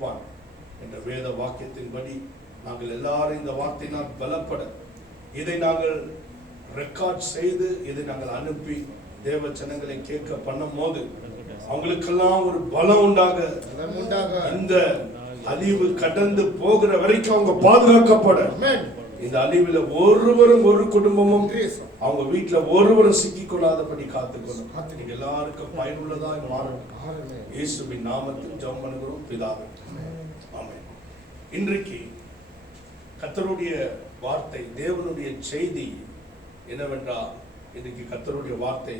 கொடுப்பான் என்ற வேத வாக்கியத்தின்படி நாங்கள் எல்லாரும் இந்த வார்த்தையினால் பலப்பட இதை நாங்கள் ரெக்கார்ட் செய்து இதை நாங்கள் அனுப்பி தேவ ஜனங்களை கேட்க பண்ணும் போது அவங்களுக்கெல்லாம் ஒரு பலம் உண்டாக, இந்த அழிவு கடந்து போகிற வரைக்கும் அவங்க பாதுகாக்கப்பட, இந்த அழிவுல ஒருவரும் ஒரு குடும்பமும் அவங்க வீட்டுல ஒருவரும் சிக்கிக் கொள்ளாதபடி காத்துக்கொள்ளும். எல்லாருக்கும் பயனுள்ளதா மாறணும். இயேசுவின் நாமத்தில் ஜெபம் பண்ணுகிறோம் பிதாவே, ஆமென். இன்றைக்கு கர்த்தருடைய வார்த்தை, தேவனுடைய செய்தி என்னவென்றால், இன்றைக்கு கர்த்தருடைய வார்த்தை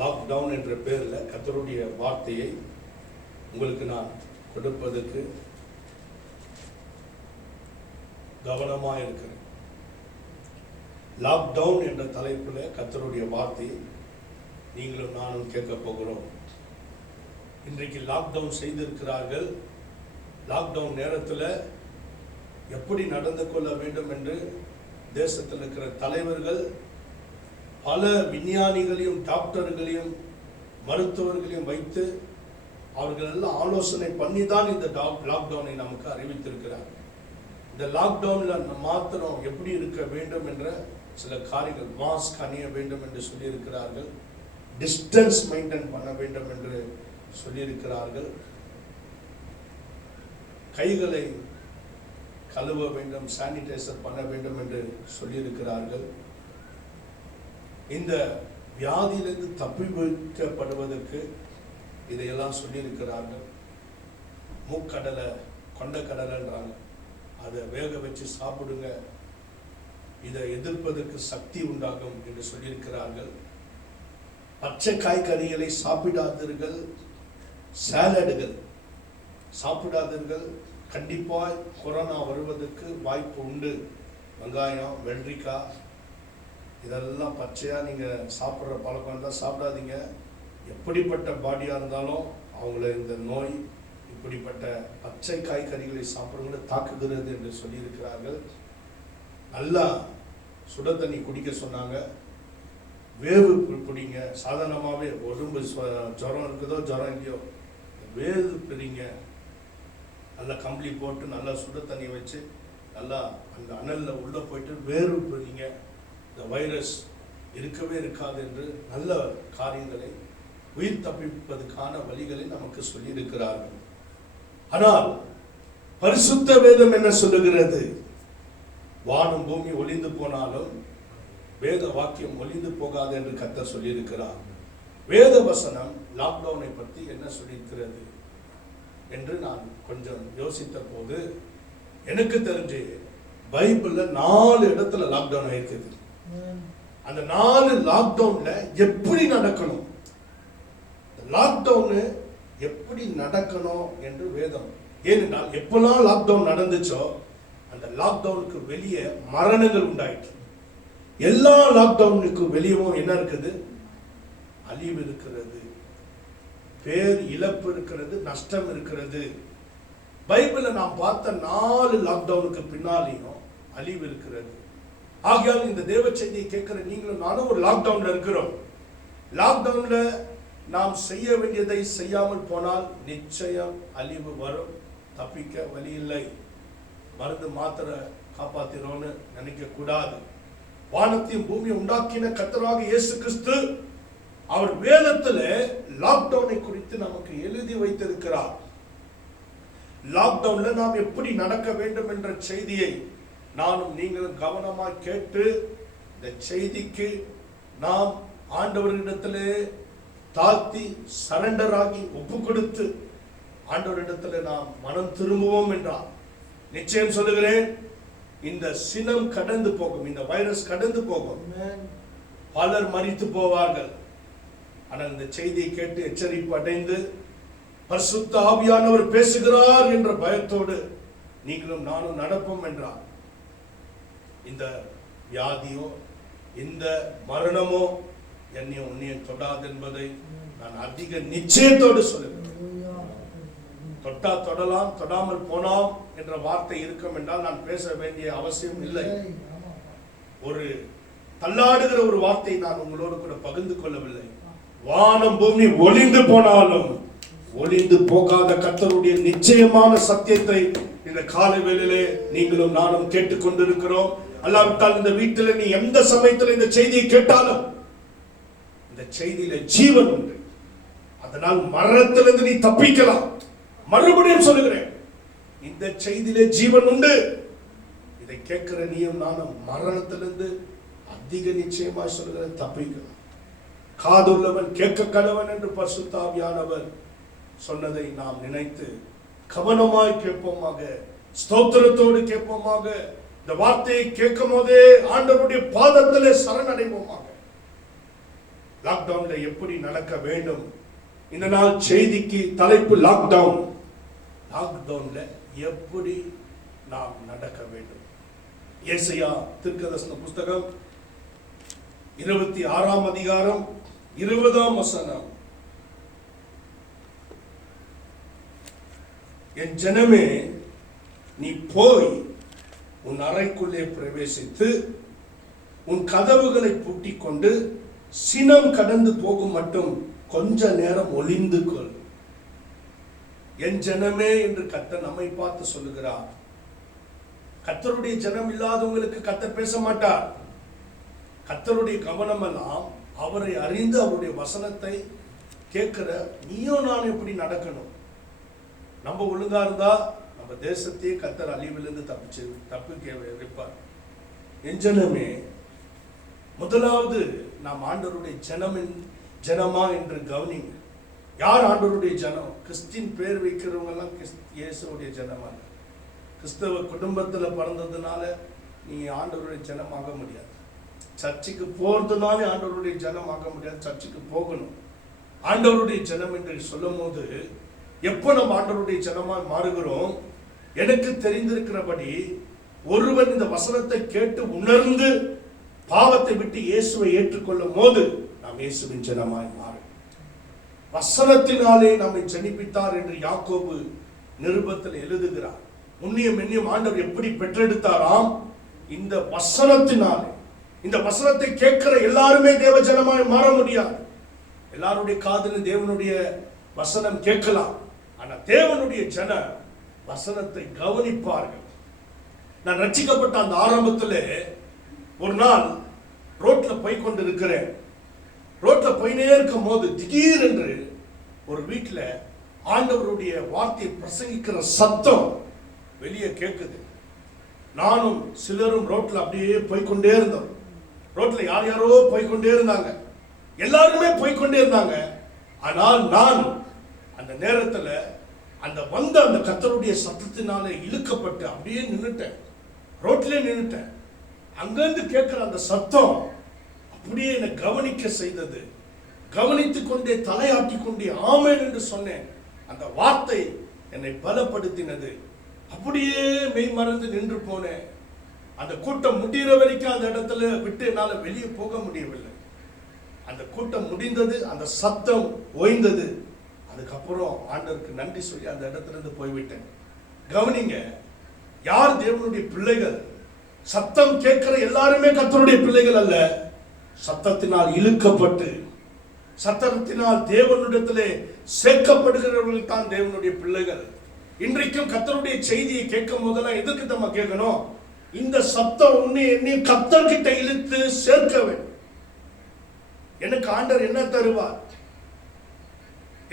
லாக்டவுன் என்ற பேர்ல கர்த்தருடைய வார்த்தையை உங்களுக்கு நான் கொடுப்பதற்கு கவனமா இருக்கிறேன். லாக்டவுன் என்ற தலைப்புல கர்த்தருடைய வார்த்தையை நீங்களும் நானும் கேட்க போகிறோம். இன்றைக்கு லாக்டவுன் செய்திருக்கிறார்கள். லாக்டவுன் நேரத்தில் எப்படி நடந்து கொள்ள வேண்டும் என்று தேசத்தில் இருக்கிற தலைவர்கள் பல விஞ்ஞானிகளையும் டாக்டர்களையும் மருத்துவர்களையும் வைத்து அவர்கள் எல்லாம் ஆலோசனை பண்ணி தான் இந்த லாக்டவுனை நமக்கு அறிவித்திருக்கிறார். இந்த லாக்டவுன்ல மாத்திரம் எப்படி இருக்க வேண்டும் என்ற சில காரியங்கள், மாஸ்க் அணிய வேண்டும் என்று சொல்லியிருக்கிறார்கள், டிஸ்டன்ஸ் மெயின்டைன் பண்ண வேண்டும் என்று சொல்லியிருக்கிறார்கள், கைகளை கழுவ வேண்டும், சானிடைசர் பண்ண வேண்டும் என்று சொல்லியிருக்கிறார்கள். இந்த வியாதியிலிருந்து தப்பி வைக்கப்படுவதற்கு இதையெல்லாம் சொல்லியிருக்கிறார்கள். மூக்கடலை, கொண்டக்கடலைன்றாங்க, அதை வேக வச்சு சாப்பிடுங்க, இதை எதிர்ப்பதற்கு சக்தி உண்டாகும் என்று சொல்லியிருக்கிறார்கள். பச்சை காய்கறிகளை சாப்பிடாதீர்கள், சாலடுகள் சாப்பிடாதீர்கள், கண்டிப்பாக கொரோனா வருவதற்கு வாய்ப்பு உண்டு. வெங்காயம், வெள்ளரிக்காய் இதெல்லாம் பச்சையாக நீங்கள் சாப்பிட்ற பழக்கம் தான் சாப்பிடாதீங்க. எப்படிப்பட்ட பாடியாக இருந்தாலும் அவங்கள இந்த நோய் இப்படிப்பட்ட பச்சை காய்கறிகளை சாப்பிடுவது தாக்குகிறது என்று சொல்லியிருக்கிறார்கள். நல்லா சுட தண்ணி குடிக்க சொன்னாங்க. வேவு பிடிங்க, சாதாரணமாகவே உடம்பு ஜுரம் இருக்குதோ ஜுரம் இல்லையோ வேவு பிடிங்க, நல்லா கம்பளி போட்டு நல்லா சுட தண்ணி வச்சு நல்லா அந்த அனலில் உள்ளே போயிட்டு வேறு பிடிங்க, இந்த வைரஸ் இருக்கவே இருக்காது என்று நல்ல காரியங்களை, உயிர் தப்பிப்பதற்கான வழிகளை நமக்கு சொல்லியிருக்கிறார்கள். ஆனால் பரிசுத்த வேதம் என்ன சொல்லுகிறது? வானம் பூமி ஒளிந்து போனாலும் வேத வாக்கியம் ஒளிந்து போகாது என்று கர்த்தர் சொல்லியிருக்கிறார். வேத வசனம் லாக்டவுனை பற்றி என்ன சொல்லியிருக்கிறது என்று நான் கொஞ்சம் யோசித்த போது எனக்கு தெரிஞ்சு பைபிள்ல 4 இடத்துல லாக்டவுன் ஆயிருக்குது. அந்த 4 லாக்டவுன்ல எப்படி நடக்கணும், லாக்டவுன் எப்படி நடக்கணும் என்று வேதம். ஏனென்றால் எப்பெல்லாம் லாக்டவுன் நடந்துச்சோ அந்த லாக்டவுனுக்கு வெளியே மரணங்கள் உண்டாயிற்று. எல்லா லாக்டவுனுக்கு வெளியவும் என்ன இருக்குது? அழிவு இருக்கிறது, பேர் இழப்பு இருக்கிறது, நஷ்டம் இருக்கிறது. பைபிள்ல நாம் பார்த்த 4 லாக்டவுனுக்கு பின்னாலேயும் அழிவு இருக்கிறது. ஆகையால் இந்த தேவ செய்தியை கேட்கிற நீங்களும் நானும் ஒரு லாக்டவுன்ல இருக்கிறோம். லாக்டவுன்ல நாம் செய்ய வேண்டியதை செய்யாமல் போனால் நிச்சயம் அழிவு வரும், தப்பிக்க வழி இல்லை. மருந்து மாத்திரை காப்பாத்திரோன்னு நினைக்க கூடாது. வானத்தையும் பூமியை உண்டாக்கின கர்த்தராக இயேசு கிறிஸ்து அவர் வேதத்துல லாக்டவுனை குறித்து நமக்கு எழுதி வைத்திருக்கிறார். லாக்டவுன்ல நாம் எப்படி நடக்க வேண்டும் என்ற செய்தியை நானும் நீங்களும் கவனமாக கேட்டு இந்த செய்திக்கு நாம் ஆண்டவரிடத்திலே தாழ்த்தி சரண்டர் ஆகி ஒப்பு கொடுத்து ஆண்டவரிடத்துல நாம் மனம் திரும்புவோம் என்றால் நிச்சயம் சொல்லுகிறேன், இந்த சினம் கடந்து போகும், இந்த வைரஸ் கடந்து போகும், பலர் மரித்து போவார்கள். ஆனால் இந்த செய்தியை கேட்டு எச்சரிப்பு அடைந்து பரிசுத்த ஆவியானவர் பேசுகிறார் என்ற பயத்தோடு நீங்களும் நானும் நடப்போம் என்றால் இந்த வியாதியோ இந்த மரணமோ என்னையும் உன்னையும் தொடாது என்பதை நான் அதிக நிச்சயத்தோடு சொல்லுகிறேன். தொட்டா தொடலாம், தொடாமல் போனாம் என்ற வார்த்தை இருக்கும் என்றால் நான் பேச வேண்டிய அவசியம் இல்லை. ஒரு தள்ளாடுகிற ஒரு வார்த்தை நான் உங்களோடு கூட பகிர்ந்து கொள்ளவில்லை. வானம் பூமி ஒளிந்து போனாலும் ஒளிந்து போகாத கர்த்தருடைய நிச்சயமான சத்தியத்தை இந்த காலை வேளையிலே நீங்களும் நானும் கேட்டுக்கொண்டிருக்கிறோம். அல்லாவிட்டால் இந்த வீட்டில் நீ எந்த சமயத்தில் இந்த செய்தியை கேட்டாலும் இந்த செய்தியில ஜீவன் உண்டு. அதனால் மரணத்திலிருந்து நீ தப்பிக்கலாம். மறுபடியும் சொல்லுகிறேன், இந்த செய்தியில ஜீவன் உண்டு. இதை கேட்கிற நீயும் நானும் மரணத்திலிருந்து அதிக நிச்சயமா சொல்லுகிற தப்பிக்கலாம். காதுள்ளவன் கேட்க கடவன் என்று பரிசுத்த ஆவியானவர் சொன்னதை நாம் நினைத்து கவனமாய் கேட்போமாக, ஸ்தோத்திரத்தோடு கேட்போமாக. இந்த வார்த்தையை கேட்கும் போதே ஆண்டவருடைய பாதத்திலே சரணடைவோமாக. லாக்டவுன்ல எப்படி நடக்க வேண்டும்? இந்த நாள் செய்திக்கு தலைப்பு லாக்டவுன். லாக்டவுன்ல எப்படி நாம் நடக்க வேண்டும்? ஏசாயா தீர்க்கதரிசன புஸ்தகம் 26ஆம் அதிகாரம் 20ஆம் வசனம். என் ஜனமே, நீ போய் உன் அறைக்குள்ளே பிரவேசித்து உன் கதவுகளை பூட்டிக் கொண்டு சினம் கடந்து போகும் மட்டும் கொஞ்ச நேரம் ஒளிந்து கொள். என் ஜனமே என்று கர்த்தர் நம்மை பார்த்து சொல்லுகிறார். கர்த்தருடைய ஜனம் இல்லாதவங்களுக்கு கர்த்தர் பேச மாட்டார். கர்த்தருடைய கவனம் எல்லாம் அவரை அறிந்து அவருடைய வசனத்தை கேட்கிற நீயும் நான் எப்படி நடக்கணும். நம்ம ஒழுங்கா இருந்தா நம்ம தேசத்தையே கர்த்தர் அழிவிலிருந்து தப்பிக்க வைப்பார். என் ஜனமே, முதலாவது நாம் ஆண்டவருடைய ஜனமா என்று கவனிங்க. யார் ஆண்டவருடைய ஜனம்? கிறிஸ்டின் பேர் வைக்கிறவங்க எல்லாம் இயேசுடைய ஜனமா. கிறிஸ்தவ குடும்பத்துல பிறந்ததுனால நீ ஆண்டவருடைய ஜனமாக முடியாது. சர்ச்சுக்கு போறதுனால ஆண்டவருடைய ஜனமாக முடியாது. சர்ச்சுக்கு போகணும். ஆண்டவருடைய ஜனம் என்று சொல்லும் போது எப்போ நம்ம ஆண்டவருடைய ஜனமாக மாறுகிறோம்? எனக்கு தெரிந்திருக்கிறபடி ஒருவன் இந்த வசனத்தை கேட்டு உணர்ந்து பாவத்தை விட்டு இயேசுவை ஏற்றுக்கொள்ளும் போது நாம் இயேசுவின் ஜனமாய் மாறும். வசனத்தினாலே நம்மை ஜனிப்பித்தார் என்று யாக்கோபு நிருபத்தில் எழுதுகிறார். முன்னியம் மென்னியம் ஆண்டவர் எப்படி பெற்றெடுத்தாராம்? இந்த வசனத்தினாலே. இந்த வசனத்தை கேட்கிற எல்லாருமே தேவ ஜனமாய் மாற முடியாது. எல்லாருடைய காதிலும் தேவனுடைய வசனம் கேட்கலாம். ஆனா தேவனுடைய ஜன வசனத்தை கவனிப்பார்கள். நான் ரட்சிக்கப்பட்ட அந்த ஆரம்பத்தில் ஒரு நாள் ரோட்ல போய் கொண்டு இருக்கிறேன். ரோட்ல போயினே இருக்கும் போது திடீரென்று ஒரு வீட்டில் ஆண்டவருடைய வார்த்தையை பிரசங்கிக்கிற சத்தம் வெளியே கேட்குது. நானும் சிலரும் ரோட்ல அப்படியே போய்கொண்டே இருந்தோம். ரோட்ல யார் யாரோ போய்கொண்டே இருந்தாங்க. எல்லாருமே போய்கொண்டே இருந்தாங்க. ஆனால் நான் அந்த நேரத்தில் அந்த கர்த்தருடைய சத்தத்தினாலே இழுக்கப்பட்டு அப்படியே நின்னுட்டேன். ரோட்ல நின்னுட்டேன். அங்கிருந்து கேட்கிற அந்த சத்தம் அப்படியே என்னை கவனிக்க செய்தது. கவனித்துக் கொண்டே தலையாட்டி கொண்டே ஆமென் என்று சொன்னேன். அந்த வார்த்தை என்னை பலப்படுத்தினது. அப்படியே மெய் மறந்து நின்று போனேன். அந்த கூட்டம் முடிகிற வரைக்கும் அந்த இடத்துல விட்டு என்னால் வெளியே போக முடியவில்லை. அந்த கூட்டம் முடிந்தது, அந்த சத்தம் ஓய்ந்தது. அதுக்கப்புறம் ஆண்டவருக்கு நன்றி சொல்லி அந்த இடத்துல இருந்து போய்விட்டேன். கவனிங்க, யார் தேவனுடைய பிள்ளைகள்? சத்தம் கேட்கிற எல்லாருமே கர்த்தருடைய பிள்ளைகள் அல்ல. சத்தத்தினால் இழுக்கப்பட்டு சத்தத்தினால் தேவனிடத்திலே சேர்க்கப்படுகிறவர்கள் தான் தேவனுடைய பிள்ளைகள். இன்றைக்கும் கர்த்தருடைய செய்தியை கேட்கும் போதெல்லாம் எதுக்கு நம்ம கேட்கணும்? இந்த சத்தம் உன்னை என்னையும் கர்த்தர்கிட்ட இழுத்து சேர்க்க வேண்டும். எனக்கு ஆண்டவர் என்ன தருவார்?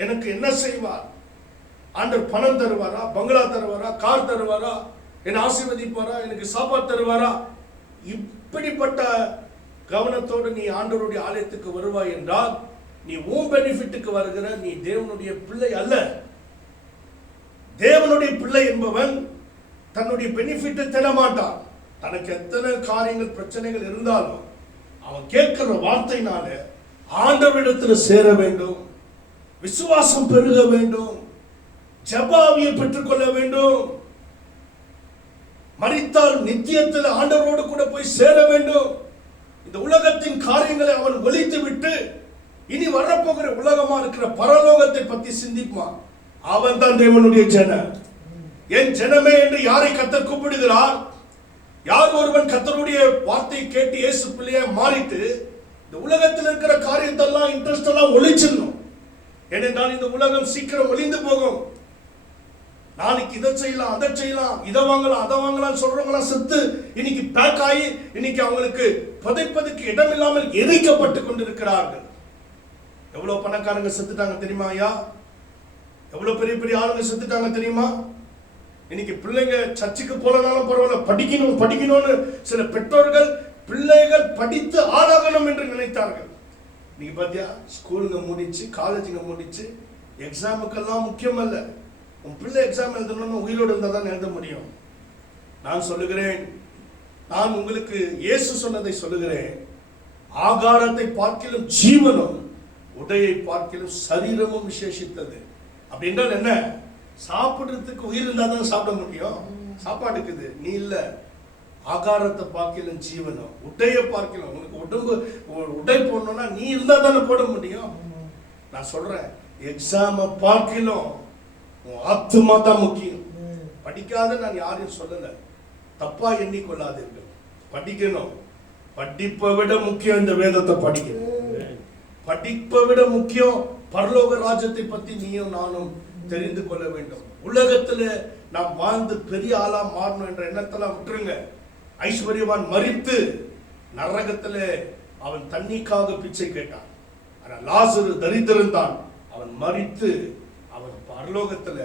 எனக்கு என்ன செய்வார்? ஆண்டவர் பணம் தருவாரா? பங்களா தருவாரா? கார் தருவாரா? என்னை ஆசீர்வதிப்பாரா? எனக்கு சாப்பாடு தருவாரா? இப்படிப்பட்ட கவனத்தோடு நீ ஆண்டவருடைய ஆலயத்துக்கு வருவாய் என்றால் நீ உன் பெனிஃபிட்டுக்கு வருகிற நீ தேவனுடைய பிள்ளை அல்ல. தேவனுடைய பிள்ளை என்பவன் தன்னுடைய பெனிஃபிட்டை தேடமாட்டான். தனக்கு எத்தனை காரியங்கள் பிரச்சனைகள் இருந்தாலும் அவன் கேட்கிற வார்த்தையினால ஆண்டவரிடத்தில் சேர வேண்டும், விசுவாசம் பெருக வேண்டும், ஜெபாவியை பெற்றுக்கொள்ள வேண்டும், மரித்தால் நித்தியத்தில் ஆண்டவரோடு கூட போய் சேர வேண்டும். இந்த உலகத்தின் காரியங்களை அவன் ஒழித்து விட்டு இனி வரப்போகிற உலகமா இருக்கிற பரலோகத்தை பற்றி சிந்திப்பான். அவன் தான் தேவனுடைய ஜனம். என் ஜனமே என்று யாரை கர்த்தர் கூப்பிடுகிறார்? யார் ஒருவன் கர்த்தருடைய வார்த்தையை கேட்டு இயேசு பிள்ளையை மாறிட்டு இந்த உலகத்தில் இருக்கிற காரியத்தெல்லாம் இன்ட்ரெஸ்ட் எல்லாம் ஒழிச்சிடணும், ஏனென்றால் இந்த உலகம் சீக்கிரம் ஒளிந்து போகும். நாளைக்கு இதை செய்யலாம், அதை செய்யலாம், இதை வாங்கலாம், அதை வாங்கலாம் சொல்றவங்களாம் செத்து இன்னைக்கு பேக் ஆகி இன்னைக்கு அவங்களுக்கு புதைப்பதற்கு இடம் இல்லாமல் எரிக்கப்பட்டு கொண்டிருக்கிறார்கள். எவ்வளவு பணக்காரங்க செத்துட்டாங்க தெரியுமா ஐயா? எவ்வளவு பெரிய பெரிய ஆளுங்க செத்துட்டாங்க தெரியுமா? இன்னைக்கு பிள்ளைங்க சர்ச்சுக்கு போலனாலும் பரவாயில்ல, படிக்கணும் படிக்கணும்னு சில பெற்றோர்கள் பிள்ளைகள் படித்து ஆளாகணும் என்று நினைத்தார்கள். நீங்க பாத்தியா, ஸ்கூலுங்க முடிச்சு காலேஜுங்க முடிச்சு எக்ஸாமுக்கெல்லாம் முக்கியம் அல்ல. உன் பிள்ளை எக்ஸாம் எழுதணும்னு உயிரோடு இருந்தால் தான் எழுத முடியும். நான் சொல்லுகிறேன், நான் உங்களுக்கு இயேசு சொன்னதை சொல்லுகிறேன், ஆகாரத்தை பார்க்கிலும் ஜீவனும் உடையை பார்க்கிலும் சரீரமும் விசேஷித்தது. அப்படின்றால் என்ன? சாப்பிடுறதுக்கு உயிர் இருந்தால் தான் சாப்பிட முடியும். சாப்பாடுக்குது நீ இல்லை. ஆகாரத்தை பார்க்கிலும் ஜீவனும் உடையை பார்க்கலாம். உனக்கு உடம்பு உடை போடணும்னா நீ இருந்தா தானே போட முடியும். நான் சொல்றேன், எக்ஸாம பார்க்கலாம் ஆத்மா தான் முக்கியம். படிக்காத நான் யாரையும் சொல்லல, தப்பா எண்ணிக்கொள்ளாதீர்கள். படிக்கணும். படிப்பை விட முக்கியம் இந்த வேதத்தை படிக்கணும். படிப்பை விட முக்கியம் பரலோக ராஜ்யத்தை பத்தி நீயும் நானும் தெரிந்து கொள்ள வேண்டும். உலகத்துல நாம் வாழ்ந்து பெரிய ஆளா மாறணும் என்ற எண்ணத்தெல்லாம் விட்டுருங்க. ஐஸ்வர்யவான் மரித்து நரகத்துல அவன் தண்ணிக்காக பிச்சை கேட்டான். ஆனா லாசரு தரித்திரன் தான். அவன் மரித்து அவன் பரலோகத்துல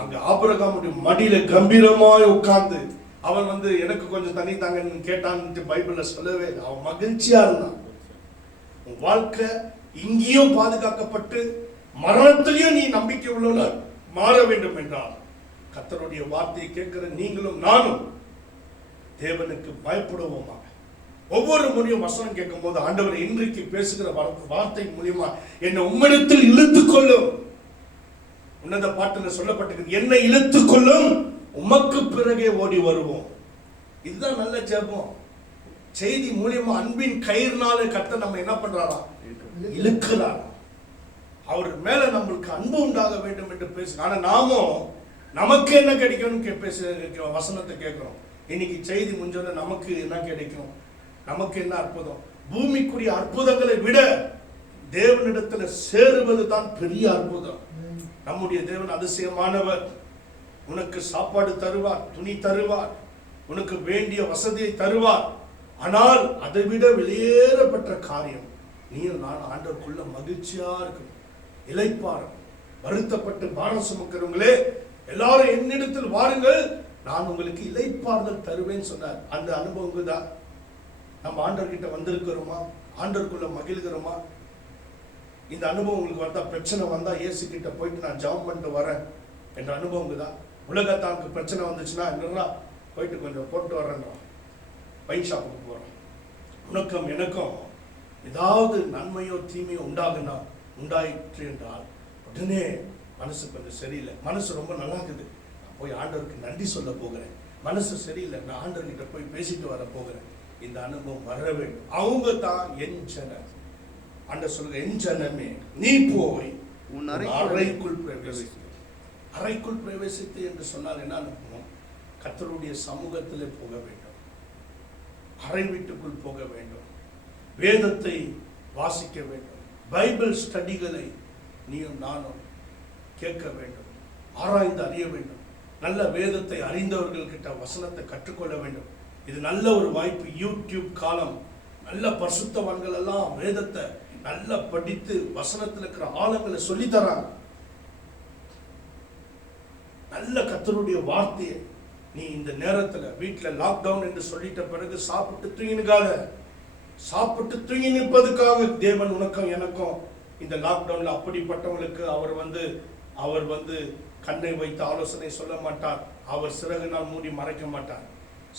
அங்க ஆபிரகாமுடைய மடியில கம்பீரமாய் உட்கார்ந்து அவன் எனக்கு கொஞ்சம் தண்ணி தாங்கன்னு கேட்டான்னு பைபிள்ல சொல்லவே இல்லை. அவன் மகிழ்ச்சியா இருந்தான். உன் வாழ்க்கை இங்கேயும் பாதுகாக்கப்பட்டு மரணத்திலையும் நீ நம்பிக்கை உள்ளவனா மாற வேண்டும் என்றால் கர்த்தருடைய வார்த்தையை கேட்கிற நீங்களும் நானும் தேவனுக்கு பயப்படுவோமாக. ஒவ்வொரு முறையும் வசனம் கேட்கும் போது ஆண்டவர் இன்றைக்கு பேசுகிற வார்த்தை மூலியமா என்னை உம்மிடத்தில் இழுத்துக் கொள்ளும். உன்னத பாட்டில் சொல்லப்பட்டிருக்கு, என்னை இழுத்துக் கொள்ளும், உமக்கு பிறகே ஓடி வருவோம். இதுதான் நல்ல ஜெபம். செய்தி மூலியமா அன்பின் கயிறுனால கர்த்தர் நம்ம என்ன பண்றாரா? இழுக்கிறார். அவர் மேல நம்மளுக்கு அன்பு உண்டாக வேண்டும் என்று பேசு. ஆனா நாமும் நமக்கு என்ன கிடைக்கும் வசனத்தை கேட்கிறோம். இன்னைக்கு செய்தி முடிஞ்சோட நமக்கு என்ன கிடைக்கும்? நமக்கு என்ன அற்புதம்? பூமிக்குரிய அற்புதங்களை விட தேவனிடத்துல சேருவது தான் பெரிய அற்புதம். நம்முடைய தேவன் அதிசயமானவர். உனக்கு சாப்பாடு தருவார், துணி தருவார், உனக்கு வேண்டிய வசதியை தருவார். ஆனால் அதை விட வெளியேறப்பட்ட காரியம் நீயும் நான் ஆண்டவருக்குள்ள மகிழ்ச்சியா இருக்கணும். இளைப்பாறும். வருத்தப்பட்டு பாரம் சுமக்கிறவங்களே எல்லாரும் என்னிடத்தில் வாருங்கள், நான் உங்களுக்கு இளைப்பாறுதல் தருவேன்னு சொன்னார். அந்த அனுபவம் தான் நம்ம ஆண்டவர்கிட்ட வந்திருக்கிறோமா? ஆண்டவருக்குள்ள மகிழ்கிறோமா? இந்த அனுபவம் உங்களுக்கு வந்தா, பிரச்சனை வந்தா இயேசு கிட்ட போயிட்டு நான் ஜெபம் பண்ணிட்டு வரேன் என்ற அனுபவம் தான். உலகத்தாருக்கு பிரச்சனை வந்துச்சுன்னா என்னன்னா போயிட்டு கொஞ்சம் போட்டு வரேன்றோம், வைன் ஷாப்புக்கு போறோம். உனக்கும் எனக்கும் ஏதாவது நன்மையோ தீமையோ உண்டாயிற்று என்றால் உடனே மனசு கொஞ்சம் சரியில்லை. மனசு ரொம்ப நல்லா இருக்குது, நான் போய் ஆண்டவருக்கு நன்றி சொல்ல போகிறேன். மனசு சரியில்லை, நான் ஆண்டவர்கிட்ட போய் பேசிட்டு வர போகிறேன். இந்த அனுபவம் வர வேண்டும். அவங்க தான் என் ஜனம். ஆண்டவர் சொல்லுங்க, என் ஜனமே நீ போய் உன் அறைக்குள் பிரவேசித்து. அறைக்குள் பிரவேசித்து என்று சொன்னால் என்ன அனுபவம்? கர்த்தருடைய சமூகத்திலே போக வேண்டும், அறை வீட்டுக்குள் போக வேண்டும், வேதத்தை வாசிக்க வேண்டும், பைபிள் ஸ்டடிகளை நீயும் நானும் கேட்க வேண்டும், ஆராய்ந்து அறிய வேண்டும், நல்ல வேதத்தை அறிந்தவர்கள் கிட்ட வசனத்தை கற்றுக்கொள்ள வேண்டும். இது நல்ல ஒரு வாய்ப்பு. யூடியூப் காலம். நல்ல பரிசுத்தவான்கள் எல்லாம் வேதத்தை நல்லா படித்து வசனத்தில் இருக்கிற ஆழங்களை சொல்லி தராங்க. நல்ல கர்த்தருடைய வார்த்தையை நீ இந்த நேரத்தில் வீட்டில் லாக்டவுன் என்று சொல்லிட்ட பிறகு சாப்பிட்டு தூங்கினுக்காத. சாப்பிட்டு தூங்கி நிற்பதுக்காக தேவன் உனக்கும் எனக்கும் இந்த லாக்டவுன்ல அப்படிப்பட்டவங்களுக்கு அவர் கண்ணை வைத்து ஆலோசனை சொல்ல மாட்டார். அவர் சிறகுனால் மூடி மறைக்க மாட்டார்.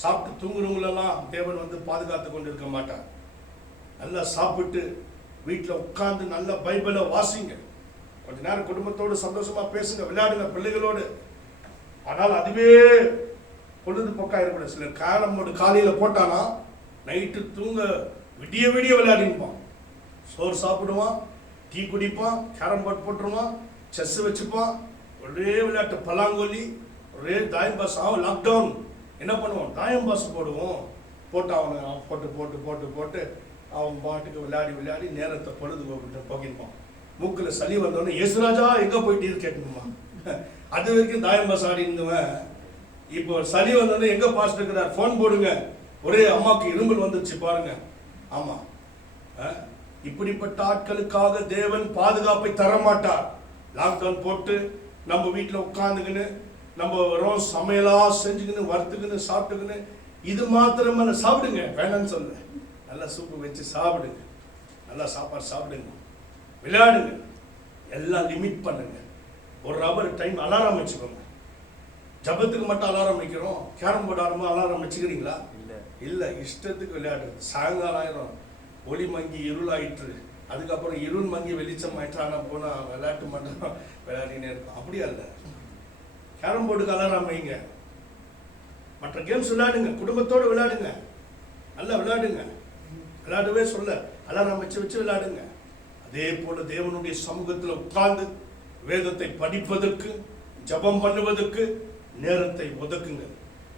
சாப்பிட்டு தூங்குறவங்களெல்லாம் தேவன் பாதுகாத்து கொண்டு இருக்க மாட்டார். நல்லா சாப்பிட்டு வீட்டில் உட்கார்ந்து நல்ல பைபிளை வாசிங்க. கொஞ்ச நேரம் குடும்பத்தோடு சந்தோஷமா பேசுங்க, விளையாடுங்க பிள்ளைகளோடு. ஆனால் அதுவே பொழுதுபோக்காயிருக்கூட. சிலர் காலையில போட்டானா நைட்டு தூங்க விடிய விளையாடிப்பான். சோறு சாப்பிடுவான், டீ குடிப்பான், கேரம் போர்டு போட்டுருவான், செஸ் வச்சுப்பான், ஒரே விளையாட்டு, பலாங்கோலி, ஒரே தாயம் பாஸ். அவன் லாக்டவுன் என்ன பண்ணுவான்? தாயம் பாஸ் போடுவோம். போட்டு அவனை போட்டு போட்டு போட்டு போட்டு அவன் பாட்டுக்கு விளையாடி நேரத்தை பொழுது போகின்பான். மூக்குல சளி வந்தோடனே இயேசுராஜா எங்க போயிட்டு கேட்கணுமா? அது வரைக்கும் தாயம் பாஸ் ஆடி இருந்தவன் இப்போ சளி வந்தோடனே எங்க பாஸ்டர் இருக்கிறார், போன் போடுங்க, ஒரே அம்மாவுக்கு இருமல் வந்துருச்சு பாருங்க. ஆமா, இப்படிப்பட்ட ஆட்களுக்காக தேவன் பாதுகாப்பை தர மாட்டார். லாக்டவுன் போட்டு நம்ம வீட்டில் உட்காந்துக்கின்னு நம்ம வரோம், சமையலா செஞ்சுக்கின்னு வறுத்துக்கின்னு சாப்பிட்டுக்கின்னு இது மாத்திரமல்ல, சாப்பிடுங்க வேணான்னு சொல்ல, நல்லா சூப்பு வச்சு சாப்பிடுங்க, நல்லா சாப்பாடு சாப்பிடுங்க, விளையாடுங்க, எல்லாம் லிமிட் பண்ணுங்க. ஒரு ஹவர் டைம் அலாரம் வச்சுக்கோங்க. ஜபத்துக்கு மட்டும் அலாரம் வைக்கிறோம், கேரம் போர்டு ஆடும்போது அலாரம் வச்சுக்கிறீங்களா? இல்லை, இஷ்டத்துக்கு விளையாடுறது. சாயங்காலம் ஆயிரும், ஒளி மங்கி இருள் ஆயிற்று, அதுக்கப்புறம் இருள் மங்கி வெளிச்சம் ஆயிற்று, ஆனால் போனால் விளையாட்டு மட்டும் விளையாடினே இருக்கும். அப்படியா இல்லை, கேரம் போர்டுக்கு அலாரம் வைங்க, மற்ற கேம்ஸ் விளையாடுங்க, குடும்பத்தோடு விளையாடுங்க, நல்லா விளையாடுங்க, விளையாடவே சொல்ல அலாரம் வச்சு வச்சு விளையாடுங்க. அதே போல தேவனுடைய சமூகத்தில் உட்கார்ந்து வேதத்தை படிப்பதற்கு, ஜபம் பண்ணுவதற்கு நேரத்தை ஒதுக்குங்க.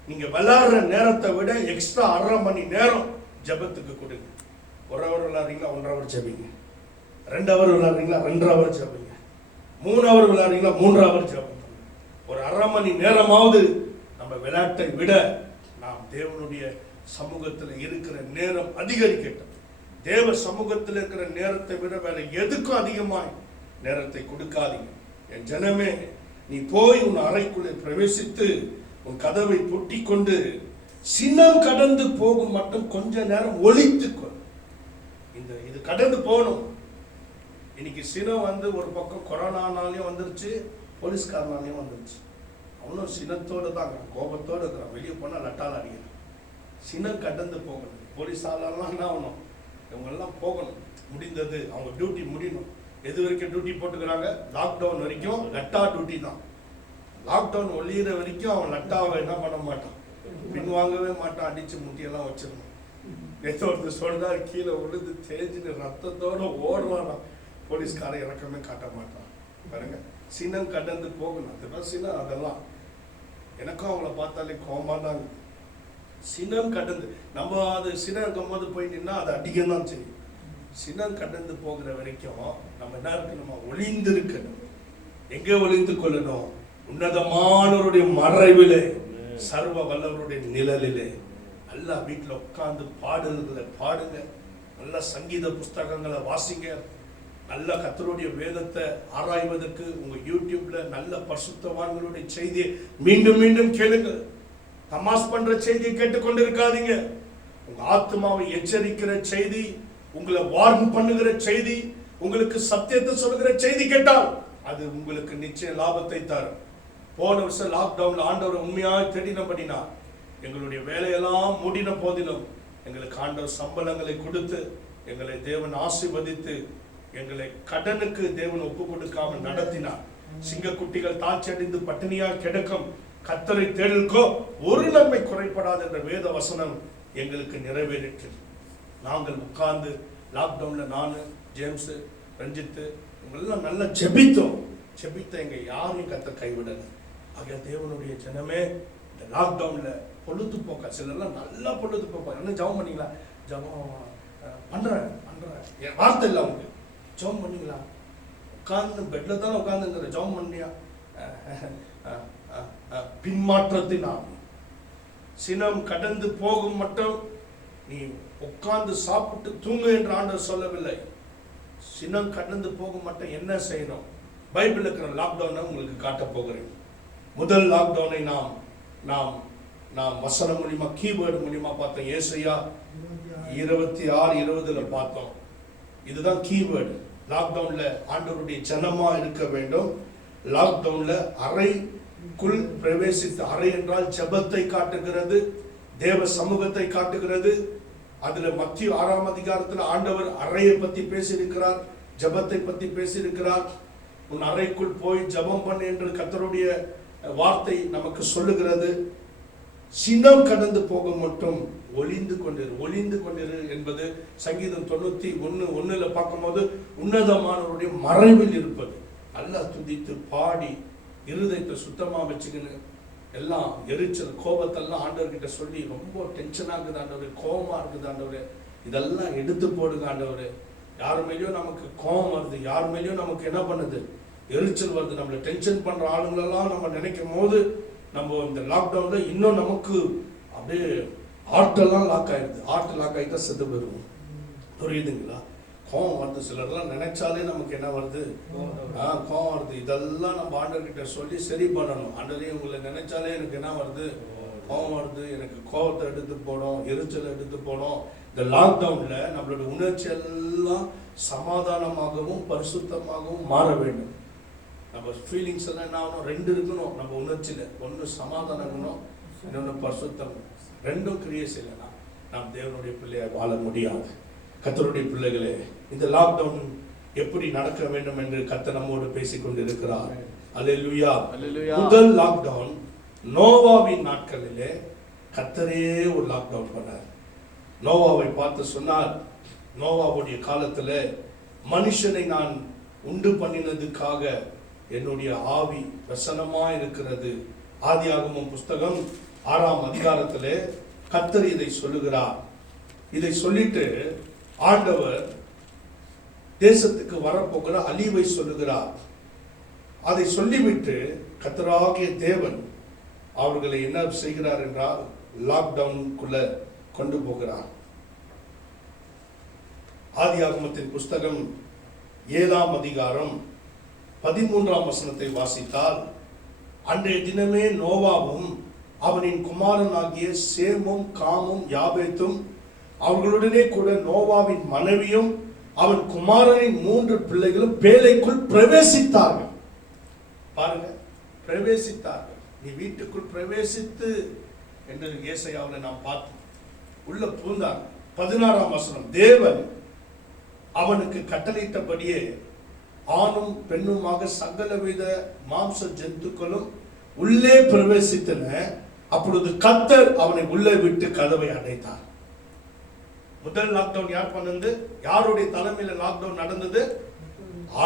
நீங்க விளையாடுற நேரத்தை விட எக்ஸ்ட்ரா 1/2 மணி நேரம் ஜபத்துக்கு கொடுங்க. 1 ஹவர் விளையாடுறீங்களா, 1 ஹவர் ஜபிங்க. 2 ஹவர் விளையாடுறீங்களா, 2 ஹவர் ஜபிங்க. 3 ஹவர் விளையாடுறீங்களா, 3 ஹவர் ஜபம். ஒரு 1/2 மணி நேரமாவது நம்ம விளையாட்டை விட நாம் தேவனுடைய சமூகத்தில் இருக்கிற நேரம் அதிகரிக்கட்டும். தேவ சமூகத்தில் இருக்கிற நேரத்தை விட வேற எதுக்கும் அதிகமாய் நேரத்தை கொடுக்காதீங்க. என் ஜனமே, நீ போய் உன் அறைக்குள்ளே பிரவேசித்து உன் கதவை பூட்டி கொண்டு சினம் கடந்து போகும் மட்டும் கொஞ்ச நேரம் ஒளித்துக்கொள். இது கடந்து போகணும். இன்னைக்கு சினம் ஒரு பக்கம் கொரோனானாலையும் வந்துருச்சு, போலீஸ்காரனாலையும் வந்துருச்சு. அவனும் சினத்தோடு தான் இருக்கிறான், கோபத்தோடு இருக்கிறான், வெளியே போனால் லட்டால் அடிக்கிறான். சினம் கடந்து போகணும். போலீஸாலாம் என்ன ஆகணும், இவங்கெல்லாம் போகணும், முடிந்தது அவங்க டியூட்டி முடியணும். எது வரைக்கும் டியூட்டி போட்டுக்கிறாங்க? லாக்டவுன் வரைக்கும் லட்டா டியூட்டி தான். லாக்டவுன் ஒளியிற வரைக்கும் அவன் லட்டாவை என்ன பண்ண மாட்டான், பின்வாங்கவே மாட்டான், அடிச்சு முட்டியெல்லாம் வச்சிருந்தான். நேற்று ஒருத்தர் சொல்றாரு, கீழே விழுந்து தேஞ்சுன்னு ரத்தத்தோட ஓடுறான், போலீஸ்காரன் இறக்கமே காட்ட மாட்டான். பாருங்க, சினம் கடந்து போகணும். அதெல்லாம் சினம், அதெல்லாம் எனக்கும் அவங்கள பார்த்தாலே கோமா தான். சினம் கடந்து நம்ம அது சினம் இருக்கும் போது போய் நின்னா அது அடிக்க தான் செய்யும். சினம் கடந்து போகிற வரைக்கும் நம்ம என்ன இருக்கு, நம்ம ஒளிந்து இருக்கணும். எங்கே ஒளிந்து கொள்ளணும்? உன்னதமானவருடைய மறைவிலே, சர்வ வல்லவருடைய நிழலிலே. நல்லா வீட்டில் உட்கார்ந்து பாடல்களை பாடுங்க, நல்ல சங்கீத புஸ்தகங்களை வாசிங்க, நல்ல கர்த்தருடைய வேதத்தை ஆராய்வதற்கு உங்க யூடியூப்ல நல்ல பரிசுத்தவான்களுடைய செய்தியை மீண்டும் மீண்டும் கேளுங்க. தமாஸ் பண்ற செய்தியை கேட்டுக்கொண்டு இருக்காதீங்க. உங்க ஆத்மாவை எச்சரிக்கிற செய்தி, உங்களை வார்ன் பண்ணுகிற செய்தி, உங்களுக்கு சத்தியத்தை சொல்லுகிற செய்தி கேட்டால் அது உங்களுக்கு நிச்சயம் லாபத்தை தரும். போன வருஷம் லாக்டவுன்ல ஆண்டவர் உண்மையாக தேடினபடினா எங்களுடைய வேலையெல்லாம் மூடின போதிலும் எங்களுக்கு ஆண்டவர் சம்பளங்களை கொடுத்து எங்களை தேவன் ஆசீர்வதித்து எங்களை கடனுக்கு தேவன் ஒப்பு கொடுக்காமல் நடத்தினார். சிங்கக்குட்டிகள் தாழ்ச்சியடைந்து பட்டினியா கிடக்கும், கர்த்தரை தேடலுக்கோ ஒரு நன்மை குறைபடாது என்ற வேத வசனம் எங்களுக்கு நிறைவேறிற்று. நாங்கள் உட்கார்ந்து லாக்டவுன்ல நானு, ஜேம்ஸ், ரஞ்சித் இவங்கெல்லாம் நல்லா ஜெபித்தோம். எங்க யாரையும் கர்த்தர் கைவிடல. ஆகிய தேவனுடைய ஜனமே, இந்த லாக்டவுன்ல பொழுதுபோக்கா, சிலர்லாம் நல்லா பொழுதுபோக்கா. என்ன ஜபம் பண்ணீங்களா? ஜபம் பண்றேன், என் வார்த்தை இல்லை அவங்க. ஜபம் பண்ணீங்களா? உட்கார்ந்து பெட்ல தானே உட்கார்ந்துங்கிற, ஜபம் பண்ணியா? பின்மாற்றத்தினால் சினம் கடந்து போகும் மட்டும் நீ உட்கார்ந்து சாப்பிட்டு தூங்கு என்று ஆண்டவர் சொல்லவில்லை. சினம் கடந்து போகும் மட்டும் என்ன செய்யணும்? பைபிள் இருக்கிற லாக்டவுனை உங்களுக்கு காட்ட போகிறேன். முதல் லாக்டவுனை நாம் வசனம் மூலியமா, கீவேர்டு மூலியமா பார்த்தோம். ஏசாயா 26:20 பார்த்தோம். இதுதான் கீவேர்டு. லாக்டவுன்ல ஆண்டவருடைய ஜனமா இருக்க வேண்டும். லாக்டவுன்ல அறைக்குள் பிரவேசித்து, அறை என்றால் ஜெபத்தை காட்டுகிறது, தேவ சமூகத்தை காட்டுகிறது. அதுல மத்திய 6ஆம் அதிகாரத்துல ஆண்டவர் அறையை பத்தி பேசியிருக்கிறார், ஜெபத்தை பத்தி பேசியிருக்கிறார். உன் அறைக்குள் போய் ஜெபம் பண்ணு என்று கர்த்தருடைய வார்த்தை நமக்கு சொல்லுகிறது. சினம் கடந்து போக மட்டும் ஒளிந்து கொண்டிரு என்பது சங்கீதம் 91:1 பார்க்கும்போது உன்னதமானவருடைய மறைவில் இருப்பது. நல்லா துதித்து பாடி இருதயத்தை சுத்தமா வச்சுக்கின்னு எல்லாம் எரிச்சல் கோபத்தெல்லாம் ஆண்டவர்கிட்ட சொல்லி, ரொம்ப டென்ஷனா இருக்குது ஆண்டவரே, கோபமா இருக்குது ஆண்டவரே, இதெல்லாம் எடுத்து போடுங்க ஆண்டவரே, யார் மேலேயும் நமக்கு கோபம் வருது, யார் மேலேயும் நமக்கு என்ன பண்ணுது, எரிச்சல் வருது, நம்மளை டென்ஷன் பண்ற ஆளுங்களெல்லாம் நம்ம நினைக்கும் போது நம்ம இந்த லாக்டவுன்ல இன்னும் நமக்கு அப்படியே ஆர்ட்டெல்லாம் லாக் ஆயிடுது. ஆர்ட் லாக் ஆகிட்டா செத்து போயிடுவோம். புரியுதுங்களா? கோவம் வருது. சிலர்லாம் நினைச்சாலே நமக்கு என்ன வருது, கோவம் வருது. இதெல்லாம் நம்ம ஆண்டவர்கிட்ட சொல்லி சரி பண்ணணும். ஆண்டவரே, உங்களை நினைச்சாலே எனக்கு என்ன வருது, கோவம் வருது, எனக்கு கோவத்தை எடுத்து போடும், எரிச்சல் எடுத்து போடும். இந்த லாக்டவுன்ல நம்மளோட உணர்ச்சி எல்லாம் சமாதானமாகவும் பரிசுத்தமாகவும் மாற வேண்டும். நம்ம ஃபீலிங்ஸ் எல்லாம் என்ன ஆகணும், ரெண்டு இருக்கணும் நம்ம உணர்ச்சியில. ஒன்று சமாதானம் இருக்கணும், இன்னொன்று பரிசுத்தம். ரெண்டும் கிரியேட் செய்யலைன்னா நாம் தேவனுடைய பிள்ளையை வாழ முடியாது. கர்த்தருடைய பிள்ளைகளே, இந்த லாக்டவுன் எப்படி நடக்க வேண்டும் என்று கர்த்தர் நம்மோடு பேசிக் கொண்டிருக்கிறார். அல்லேலூயா. முதல் லாக்டவுன் நோவாவின் நாட்களிலே கர்த்தரே ஒரு லாக்டவுன் பண்ணார். நோவாவை பார்த்து சொன்னார், நோவாவுடைய காலத்துல மனுஷனை நான் உண்டு பண்ணினதுக்காக என்னுடைய ஆவி வசனமா இருக்கிறது. ஆதியாகமம் புஸ்தகம் 6ஆம் அதிகாரத்திலே கர்த்தர் இதை சொல்லுகிறார். இதை சொல்லிட்டு ஆண்டவர் தேசத்துக்கு வரப்போகிற அழிவை சொல்லுகிறார். அதை சொல்லிவிட்டு கர்த்தராகிய தேவன் அவர்களை என்ன செய்கிறார் என்றால் லாக்டவுனுக்குள்ள கொண்டு போகிறார். ஆதியாகமத்தின் புஸ்தகம் 7ஆம் அதிகாரம் 13ஆம் வசனத்தை வாசித்தால், அன்றைய தினமே நோவாவும் அவனின் குமாரனாகிய சேமும் காமும் யாபேத்தும் அவர்களுடனே கூட நோவாவின் மனைவியும் அவன் குமாரனின் 3 பிள்ளைகளும் பேழைக்குள் பிரவேசித்தார்கள். பாருங்க, பிரவேசித்தார்கள். நீ வீட்டுக்குள் பிரவேசித்து என்று ஏசாயாவில் நாம் பார்த்தோம். உள்ள பூந்தார். 16ஆம் வசனம், தேவன் அவனுக்கு கட்டளையிட்டபடியே ஆணும் பெண்ணுமாக சகலவித மாம்ச ஜந்துக்களும் உள்ளே பிரவேசித்தன. அப்பொழுது கர்த்தர் அவனை உள்ளே விட்டு கதவை அடைத்தார். முதல் லாக்டவுன் யார் பண்ணது? யாருடைய தலைமையில லாக்டவுன் நடந்தது?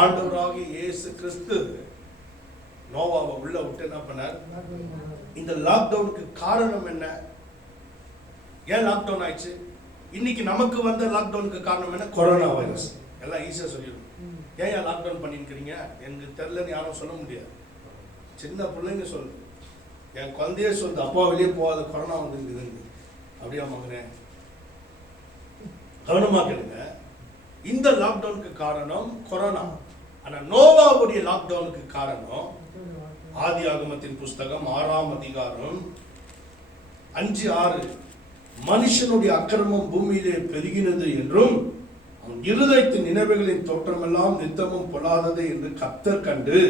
ஆண்டவராகிய இயேசு கிறிஸ்து நோவாவை உள்ள விட்டு என்ன பண்ணார்? இந்த லாக்டவுனுக்கு காரணம் என்ன? ஏன் லாக்டவுன் ஆயிடுச்சு? இன்னைக்கு நமக்கு வந்த லாக்டவுனுக்கு காரணம் என்ன? Corona virus. எல்லாம் ஈஸியா சொல்லிடும். ஏன் லாக்டவுன் பண்ணிருக்கிறீங்க எனக்கு தெரியலன்னு யாரும் சொல்ல முடியாது. சின்ன பிள்ளைங்க சொல்லுது, என் குழந்தையே சொல்லுது, அப்பா வெளியே போகாத, கொரோனா வந்துருக்குதுங்க. அப்படியா மகனே? கவனமா கேளுங்க. இந்த லாக்டவுனுக்கு காரணம் கொரோனா. ஆனா நோவாவுடைய லாக்டவுனுக்கு காரணம் ஆதியாகமத்தின் புஸ்தகம் 6ஆம் அதிகாரம் 5-6, மனுஷனுடைய அக்கிரமம் பூமியிலே பெருகினது என்றும் அவன் இருதயத்தின் நினைவுகளின் தோற்றமெல்லாம் நித்தமும் பொல்லாதது என்று கர்த்தர் கண்டு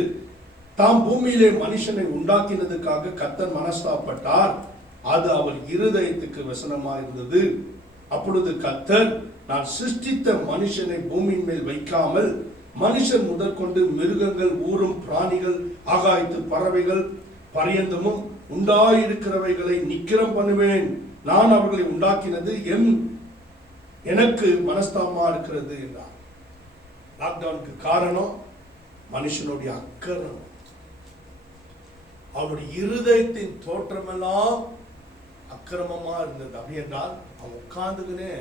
தாம் பூமியிலே மனுஷனை உண்டாக்கினதுக்காக கர்த்தர் மனஸ்தாபப்பட்டார். அது அவர் இருதயத்துக்கு வசனமா இருந்தது. அப்பொழுது கர்த்தர், நான் சிருஷ்டித்த மனுஷனை பூமியின் மேல் வைக்காமல் மனுஷன் முதற்கொண்டு மிருகங்கள், ஊரும் பிராணிகள், ஆகாயத்து பறவைகள் பரியந்தமும் உண்டாயிருக்கிறவைகளை நிக்கிரம் பண்ணுவேன். நான் அவர்களை உண்டாக்கினது எனக்கு மனஸ்தாபமா இருக்கிறது என்றார். லாக்டவுனுக்கு காரணம் மனுஷனுடைய அக்கிரமம். அவனுடைய இருதயத்தின் தோற்றமெல்லாம் அக்கிரமமா இருந்தது. அப்படி என்றால் அவன் உட்கார்ந்துக்குனே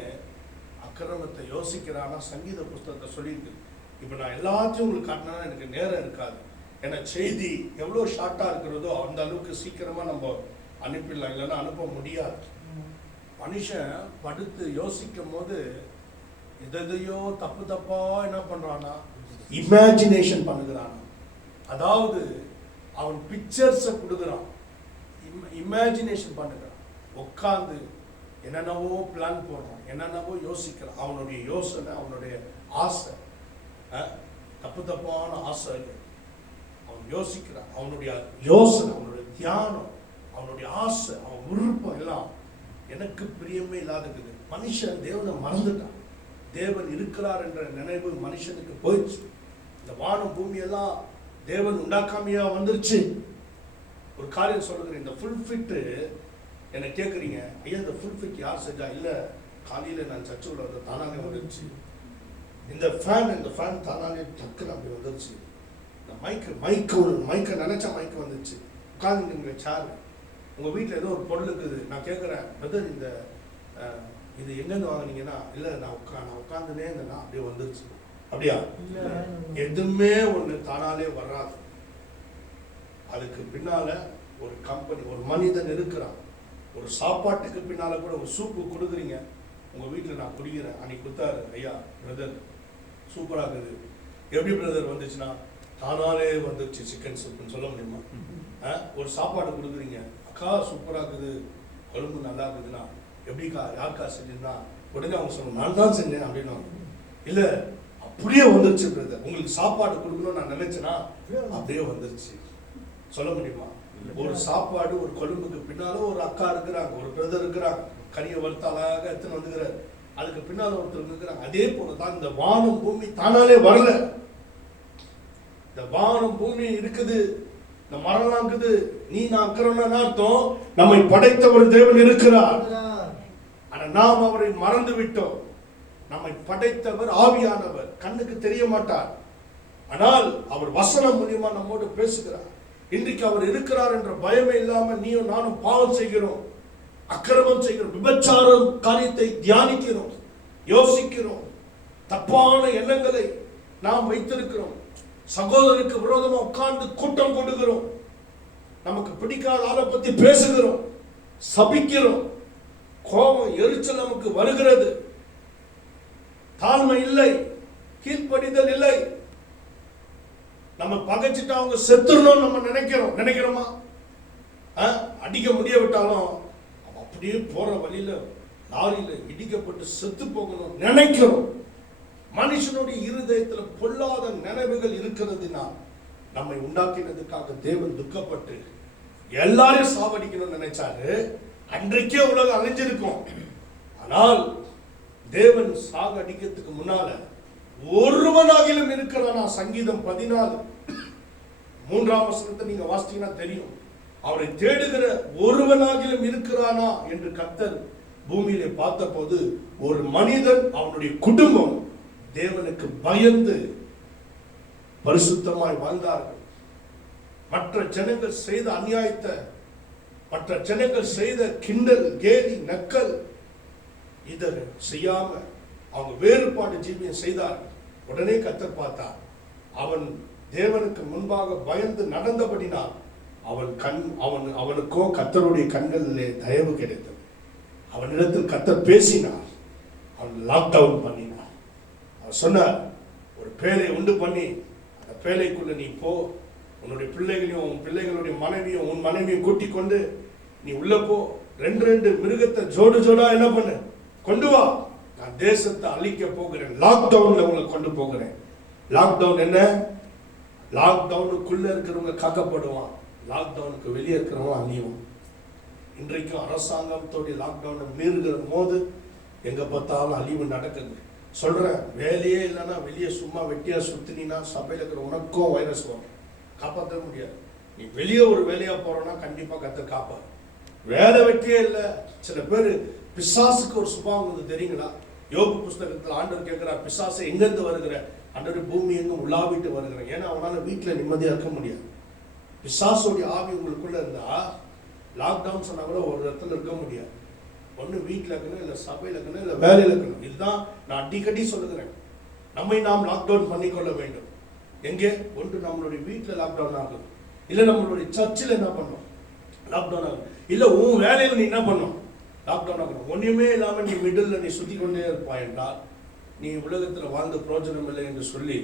அக்கிரமத்தை யோசிக்கிறான்னா சங்கீத புஸ்தகத்தை சொல்லியிருக்கு. இப்போ நான் எல்லாத்தையும் உங்களுக்கு காட்டினா எனக்கு நேரம் இருக்காது. ஏன்னா செய்தி எவ்வளோ ஷார்ட்டாக இருக்கிறதோ அந்த அளவுக்கு சீக்கிரமாக நம்ம அனுப்பிடலாம், இல்லைன்னா அனுப்ப முடியாது. மனுஷன் படுத்து யோசிக்கும் போது எதையோ தப்பு தப்பா என்ன பண்றானா, இமேஜினேஷன் பண்ணுகிறான். அதாவது அவன் பிக்சர்ஸை கொடுக்குறான், இமேஜினேஷன் பண்ணுகிறான். உட்காந்து என்னென்னவோ பிளான் போடுறான், என்னென்னவோ யோசிக்கிறான். அவனுடைய யோசனை, அவனுடைய ஆசை, தப்பு தப்பான ஆசை அவன் யோசிக்கிறான். அவனுடைய யோசனை, அவனுடைய தியானம், அவனுடைய ஆசை, அவன் விருப்பம் எல்லாம் எனக்கு பிரியமே இல்லாதது. மனுஷன் தேவனை மறந்துட்டான். தேவன் இருக்கிறார் என்ற நினைவு மனுஷனுக்கு போயிடுச்சு. இந்த வானம் பூமி எல்லாம் தேவன் உண்டாக்காமையா வந்துருச்சு. ஒரு காரியம் சொல்லுகிறேன், இந்த ஃபுல் ஃபிட் என்ன கேட்குறீங்க, ஐயா இந்த ஃபுல் ஃபிட் யார் செஞ்சா? இல்லை, காலையில் நான் சர்ச்சுக்குள்ள வந்து தானாலே வந்துருச்சு. இந்த ஃபேன் தானாலே டக்குன்னு அப்படி வந்துருச்சு. இந்த மைக்கை நினைச்சா மைக்கு வந்துருச்சு. உட்காந்துங்க சேர், உங்கள் வீட்டில் ஏதோ ஒரு பொருள் இருக்குது. நான் கேட்குறேன், பிரதர் இந்த இது எங்கேருந்து வாங்கினீங்கன்னா, இல்லை நான் உட்காந்துனே இருந்தேன்னா அப்படியே வந்துருச்சு. அப்படியா? எதுவுமே ஒன்று தானாலே வராது. அதுக்கு பின்னால ஒரு கம்பெனி, ஒரு மனிதன் இருக்கிறான். ஒரு சாப்பாட்டுக்கு பின்னால கூட ஒரு சூப்பு கொடுக்குறீங்க, உங்க வீட்டில் நான் குடிக்கிறேன். அன்னைக்கு கொடுத்தாரு, ஐயா பிரதர் சூப்பராக இருக்குது. எப்படி பிரதர் வந்துச்சுன்னா, தானாலே வந்துச்சு சிக்கன் சூப்புன்னு சொல்ல முடியுமா? ஒரு சாப்பாடு கொடுக்குறீங்க, அக்கா சூப்பராக இருக்குது, குழம்பு நல்லா இருக்குதுன்னா, எப்படிக்கா யாருக்கா செஞ்சுன்னா, உடனே அவங்க சொன்னாங்க நான் தான் செஞ்சேன் அப்படின்னா, இல்லை அப்படியே வந்துருச்சு பிரதர், உங்களுக்கு சாப்பாடு கொடுக்கணும்னு நான் நினைச்சேன்னா அப்படியே வந்துருச்சு. சொல்ல முடியுமா? ஒரு சாப்பாடு, ஒரு குழம்புக்கு பின்னால ஒரு அக்கா இருக்கிறாங்க, ஒரு பிரதர் இருக்கிறாங்க, கனியை வறுத்து அழகாக எடுத்துன்னு வந்துக்கிறார், அதுக்கு பின்னால ஒருத்தர் இருக்கிறாங்க. அதே போலதான் இந்த வானம் பூமி தானாலே வரல. இந்த வானம் பூமி இருக்குது, இந்த மரம்லாம் இருக்குது, நீ நான் இருக்கிறோம்னு அர்த்தம் நம்மை படைத்தவர் தேவன் இருக்கிறார். ஆனா நாம் அவரை மறந்து விட்டோம். நம்மை படைத்தவர் ஆவியானவர், கண்ணுக்கு தெரிய மாட்டார். ஆனால் அவர் வசனம் மூலியமா நம்மோடு பேசுகிறார். இன்றைக்கு அவர் இருக்கிறார் என்ற பயமே இல்லாம நீயும் நானும் பாவம் செய்கிறோம், அக்கிரமம் செய்கிறோம், விபச்சாரம் காரியத்தை தியானிக்கிறோம், யோசிக்கிறோம், தப்பான எண்ணங்களை நாம் வைத்திருக்கிறோம், சகோதரருக்கு விரோதமா உட்கார்ந்து கூட்டம் கொடுக்கிறோம், நமக்கு பிடிக்காத ஆளை பத்தி பேசுகிறோம், சபிக்கிறோம், கோபம் எரிச்சல் நமக்கு வருகிறது, தாழ்மை இல்லை, கீழ்ப்படிதல் இல்லை, நம்ம பகைச்சிட்டு அவங்க செத்துறணும் நம்ம நினைக்கிறோமா? அடிக்க முடிய விட்டாலும் அப்படியே போற வழியில லாரியில இடிக்கப்பட்டு செத்து போகணும் நினைக்கிறோம். மனுஷனுடைய இருதயத்துல பொல்லாத நினைவுகள் இருக்கிறதுனா, நம்மை உண்டாக்கினதுக்காக தேவன் துக்கப்பட்டு எல்லாரையும் சாவடிக்கணும்னு நினைச்சாரு, அன்றைக்கே உலகம் அழிஞ்சிருக்கும். ஆனால் தேவன் சாக அடிக்கிறதுக்கு முன்னால ஒருவனாகிலும் இருக்கிறானா? சங்கீதம் 14:3 நீங்க வாசித்தீங்கன்னா தெரியும். அவரை தேடுகிற ஒருவனாகிலும் இருக்கிறானா என்று கர்த்தர் பூமியிலே பார்த்த போது, ஒரு மனிதன் அவனுடைய குடும்பம் தேவனுக்கு பயந்து பரிசுத்தமாய் வாழ்ந்தார்கள். மற்ற ஜனங்கள் செய்த அநியாயத்தை, மற்ற ஜனங்கள் செய்த கிண்டல், கேலி, நக்கல் இதை செய்யாம அவங்க வேறுபாடு ஜீவியம் செய்தார்கள். உடனே கர்த்தர் பார்த்தார், அவன் தேவனுக்கு முன்பாக பயந்து நடந்தபடினால் அவனுக்கோ கர்த்தருடைய கண்களிலே தயவு கிடைத்தது. அவனிடத்தில் கர்த்தர் பேசினார், அவன் லாக்டவுன் பண்ணினார். அவர் சொன்னார், ஒரு பேழை உண்டு பண்ணி அந்த பேழைக்குள்ள நீ போ, உன்னுடைய பிள்ளைகளையும் உன் பிள்ளைகளுடைய மனைவியும் உன் மனைவியும் கூட்டிக் கொண்டு நீ உள்ள போ, 2 மிருகத்தை ஜோடா என்ன பண்ணு கொண்டு வா, நான் தேசத்தை அழிக்க போகிறேன், லாக்டவுன்ல உங்களை கொண்டு போகிறேன். லாக்டவுன் என்ன? லாக்டவுனுக்குள்ள இருக்கிறவங்க காக்கப்படுவான், லாக்டவுனுக்கு வெளியே இருக்கிறவங்க அழியும். இன்றைக்கும் அரசாங்கத்தோடைய லாக்டவுனை மீறுகிற போது எங்க பார்த்தாலும் அழிவு நடக்குது. சொல்றேன், வேலையே இல்லைன்னா வெளியே சும்மா வெட்டியா சுத்தினா சபையில் இருக்கிற உனக்கும் வைரஸ் வரும், காப்பாற்ற முடியாது. நீ வெளியே ஒரு வேலையா போறோம்னா கண்டிப்பா கர்த்தர் காப்பாரு. வேலை வெட்டியே இல்லை. சில பேர் பிசாசுக்கு ஒரு சுபாவம் வந்து தெரியுங்களா? யோபு புஸ்தகத்தில் ஆண்டவர் கேட்கிறார், பிசாசு எங்கிருந்து வருகிற? ஆண்டவர் பூமி எங்கும் உலாவிட்டு வருகிறேன். ஏன்னா அவனால வீட்டில் நிம்மதியா இருக்க முடியாது. பிசாசுடைய ஆவி உங்களுக்குள்ள இருந்தா லாக்டவுன் சொன்னா கூட ஒரு இடத்துல இருக்க முடியாது. ஒன்று வீட்டில் இருக்கணும், இல்லை சபையில் இருக்கணும், இல்லை வேலையில் இருக்கணும். இதுதான் நான் அடிக்கடி சொல்லுகிறேன். நம்மை நாம் லாக்டவுன் பண்ணிக்கொள்ள வேண்டும். எங்கே? ஒன்று நம்மளுடைய வீட்டில் லாக்டவுன் ஆகும், இல்லை நம்மளுடைய சர்ச்சில் என்ன பண்ணணும் லாக்டவுன் ஆகும், இல்லை உன் வேலையில் நீ என்ன பண்ணணும் லாக்டவுன் ஆகணும். ஒன்றுமே இல்லாமல் நீ மிடில் நீ சுற்றி கொண்டே இருப்பாய் என்றால் நீ உலகத்தில் வாழ்ந்த பிரோஜனம் இல்லை என்று சொல்லி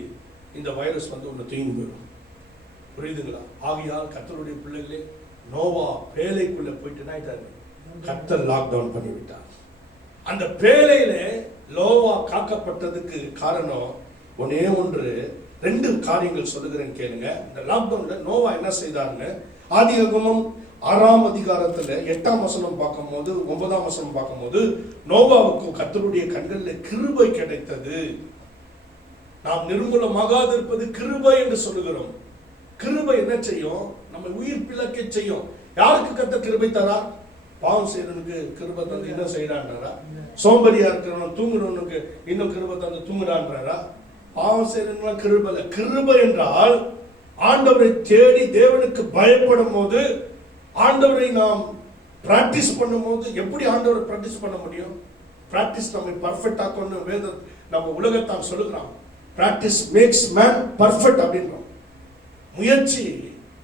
இந்த வைரஸ் வந்து உன்னை தூங்கி போயிடும். புரியுதுங்களா? ஆகையால் கர்த்தருடைய பிள்ளைகளே, நோவா பேழைக்குள்ள போயிட்டு என்ன கர்த்தர் லாக்டவுன் பண்ணிவிட்டார். அந்த பேழையில நோவா காக்கப்பட்டதுக்கு காரணம் ஒன்னே ஒன்று, 2 காரியங்கள் சொல்லுகிறேன் கேளுங்க. இந்த லாக்டவுன்ல நோவா என்ன செய்தாருன்னு ஆதியாகமம் 6ஆம் அதிகாரத்துல 8ஆம் வசனம் பார்க்கும்போது 9ஆம் வசனம் பார்க்கும்போது, நோவாவுக்கு கர்த்தருடைய கண்களில் கிருபை கிடைத்தது. நாம் நிர்மூலமாகாது இருப்பது கிருபை என்று சொல்லுகிறோம். கிருபை என்ன செய்யும்? நம்ம உயிர் பிழைக்க செய்யும். யாருக்கு கர்த்தர் கிருபை தரா? பாவம் செய்யறவனுக்கு கிருபை தந்து என்ன செய்யறான்றாரா? சோம்பரியா இருக்கிறவன் தூங்குறவனுக்கு இன்னும் கிருபை தந்து தூங்குறான்றாரா? பாவம் செய்யறவன் கிருபை இல்லை. கிருபை என்றால் ஆண்டவரை தேடி தேவனுக்கு பயப்படும் போது, ஆண்டவரை நாம் பிராக்டிஸ் பண்ணும் போது. எப்படி ஆண்டவரை பிராக்டிஸ் பண்ண முடியும்? பிராக்டிஸ் நம்மை பர்ஃபெக்ட் ஆக்கணும் வேதம் நம்ம உலகத்தான் சொல்லுகிறான். பிராக்டிஸ் மேக்ஸ் மேன் பர்ஃபெக்ட் அப்படின்றோம். முயற்சி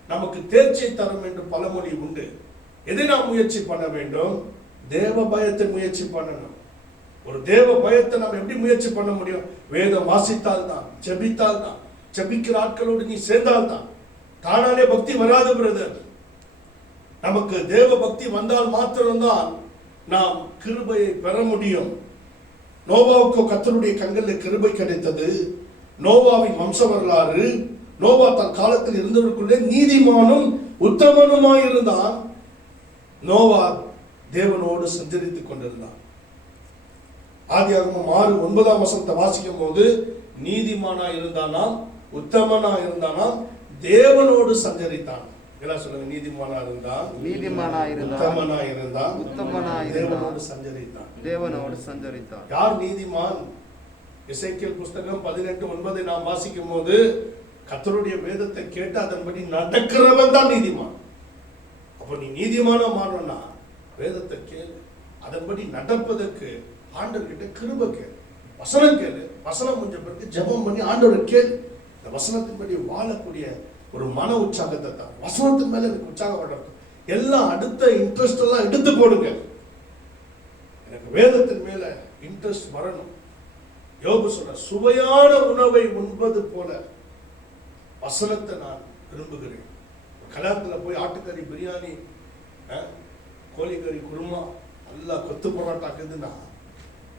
நமக்கு தேர்ச்சியை தரும் என்று பழமொழி உண்டு. எதை நாம் முயற்சி பண்ண வேண்டும்? தேவ பயத்தை முயற்சி பண்ணணும். ஒரு தேவ பயத்தை நம்ம எப்படி முயற்சி பண்ண முடியும்? வேதம் வாசித்தால் தான், ஜெபித்தால் தான், ஜெபிக்கிற ஆட்களோடு நீ சேர்ந்தால் தான். தானாலே பக்தி வராது பிரதர். நமக்கு தேவ பக்தி வந்தால் மாத்திரம்தான் நாம் கிருபையை பெற முடியும். நோவாவுக்கு கர்த்தருடைய கண்களில் கிருபை கிடைத்தது. நோவாவின் வம்ச வரலாறு, நோவா தன் காலத்தில் இருந்தவர்களுக்குள்ளே நீதிமானும் உத்தமனுமாய் இருந்தான். நோவா தேவனோடு சஞ்சரித்துக் கொண்டிருந்தான். ஆதியாகமம் 6:9 வாசிக்கும் போது நீதிமானா இருந்தானாம், உத்தமனா இருந்தானாம், தேவனோடு சஞ்சரித்தான். எல்லாம் சொல்லுங்க, நீதிமானா இருந்தான், உத்தமனா இருந்தான், தேவனோடு சஞ்சரித்தான். தேவனோடு சஞ்சரித்தான். யார் நீதிமான்? எசேக்கியேல் புஸ்தகம் 18:9 நாம் வாசிக்கும் போது கர்த்தருடைய வேதத்தை கேட்டு அதன்படி நடக்கிறவன் தான் நீதிமான். அப்போ நீ நீதிமானா மாறணும்னா வேதத்தை கேளு, அதன்படி நடப்பதற்கு ஆண்டவர்கிட்ட கிருபை கேளு, வசனம் கேளு. வசனம் முடிஞ்ச பிறகு ஜெபம் பண்ணி ஆண்டவரை கேளு. இந்த வசனத்தின்படி வாழக்கூடிய ஒரு மன உற்சாகத்தை தான். வசனத்தின் மேல எனக்கு உற்சாகம் வளர்க்கும். எல்லாம் அடுத்த இன்ட்ரெஸ்ட் எல்லாம் எடுத்து போடுங்க. எனக்கு வேதத்தின் மேல இன்ட்ரெஸ்ட் வரணும். யோபு சொல்ற, சுவையான உணவை உண்பது போல வசனத்தை நான் விரும்புகிறேன். கல்யாணத்துல போய் ஆட்டுக்கறி பிரியாணி, கோழிக்கறி குருமா, நல்லா கொத்து பரோட்டாக்குதுன்னா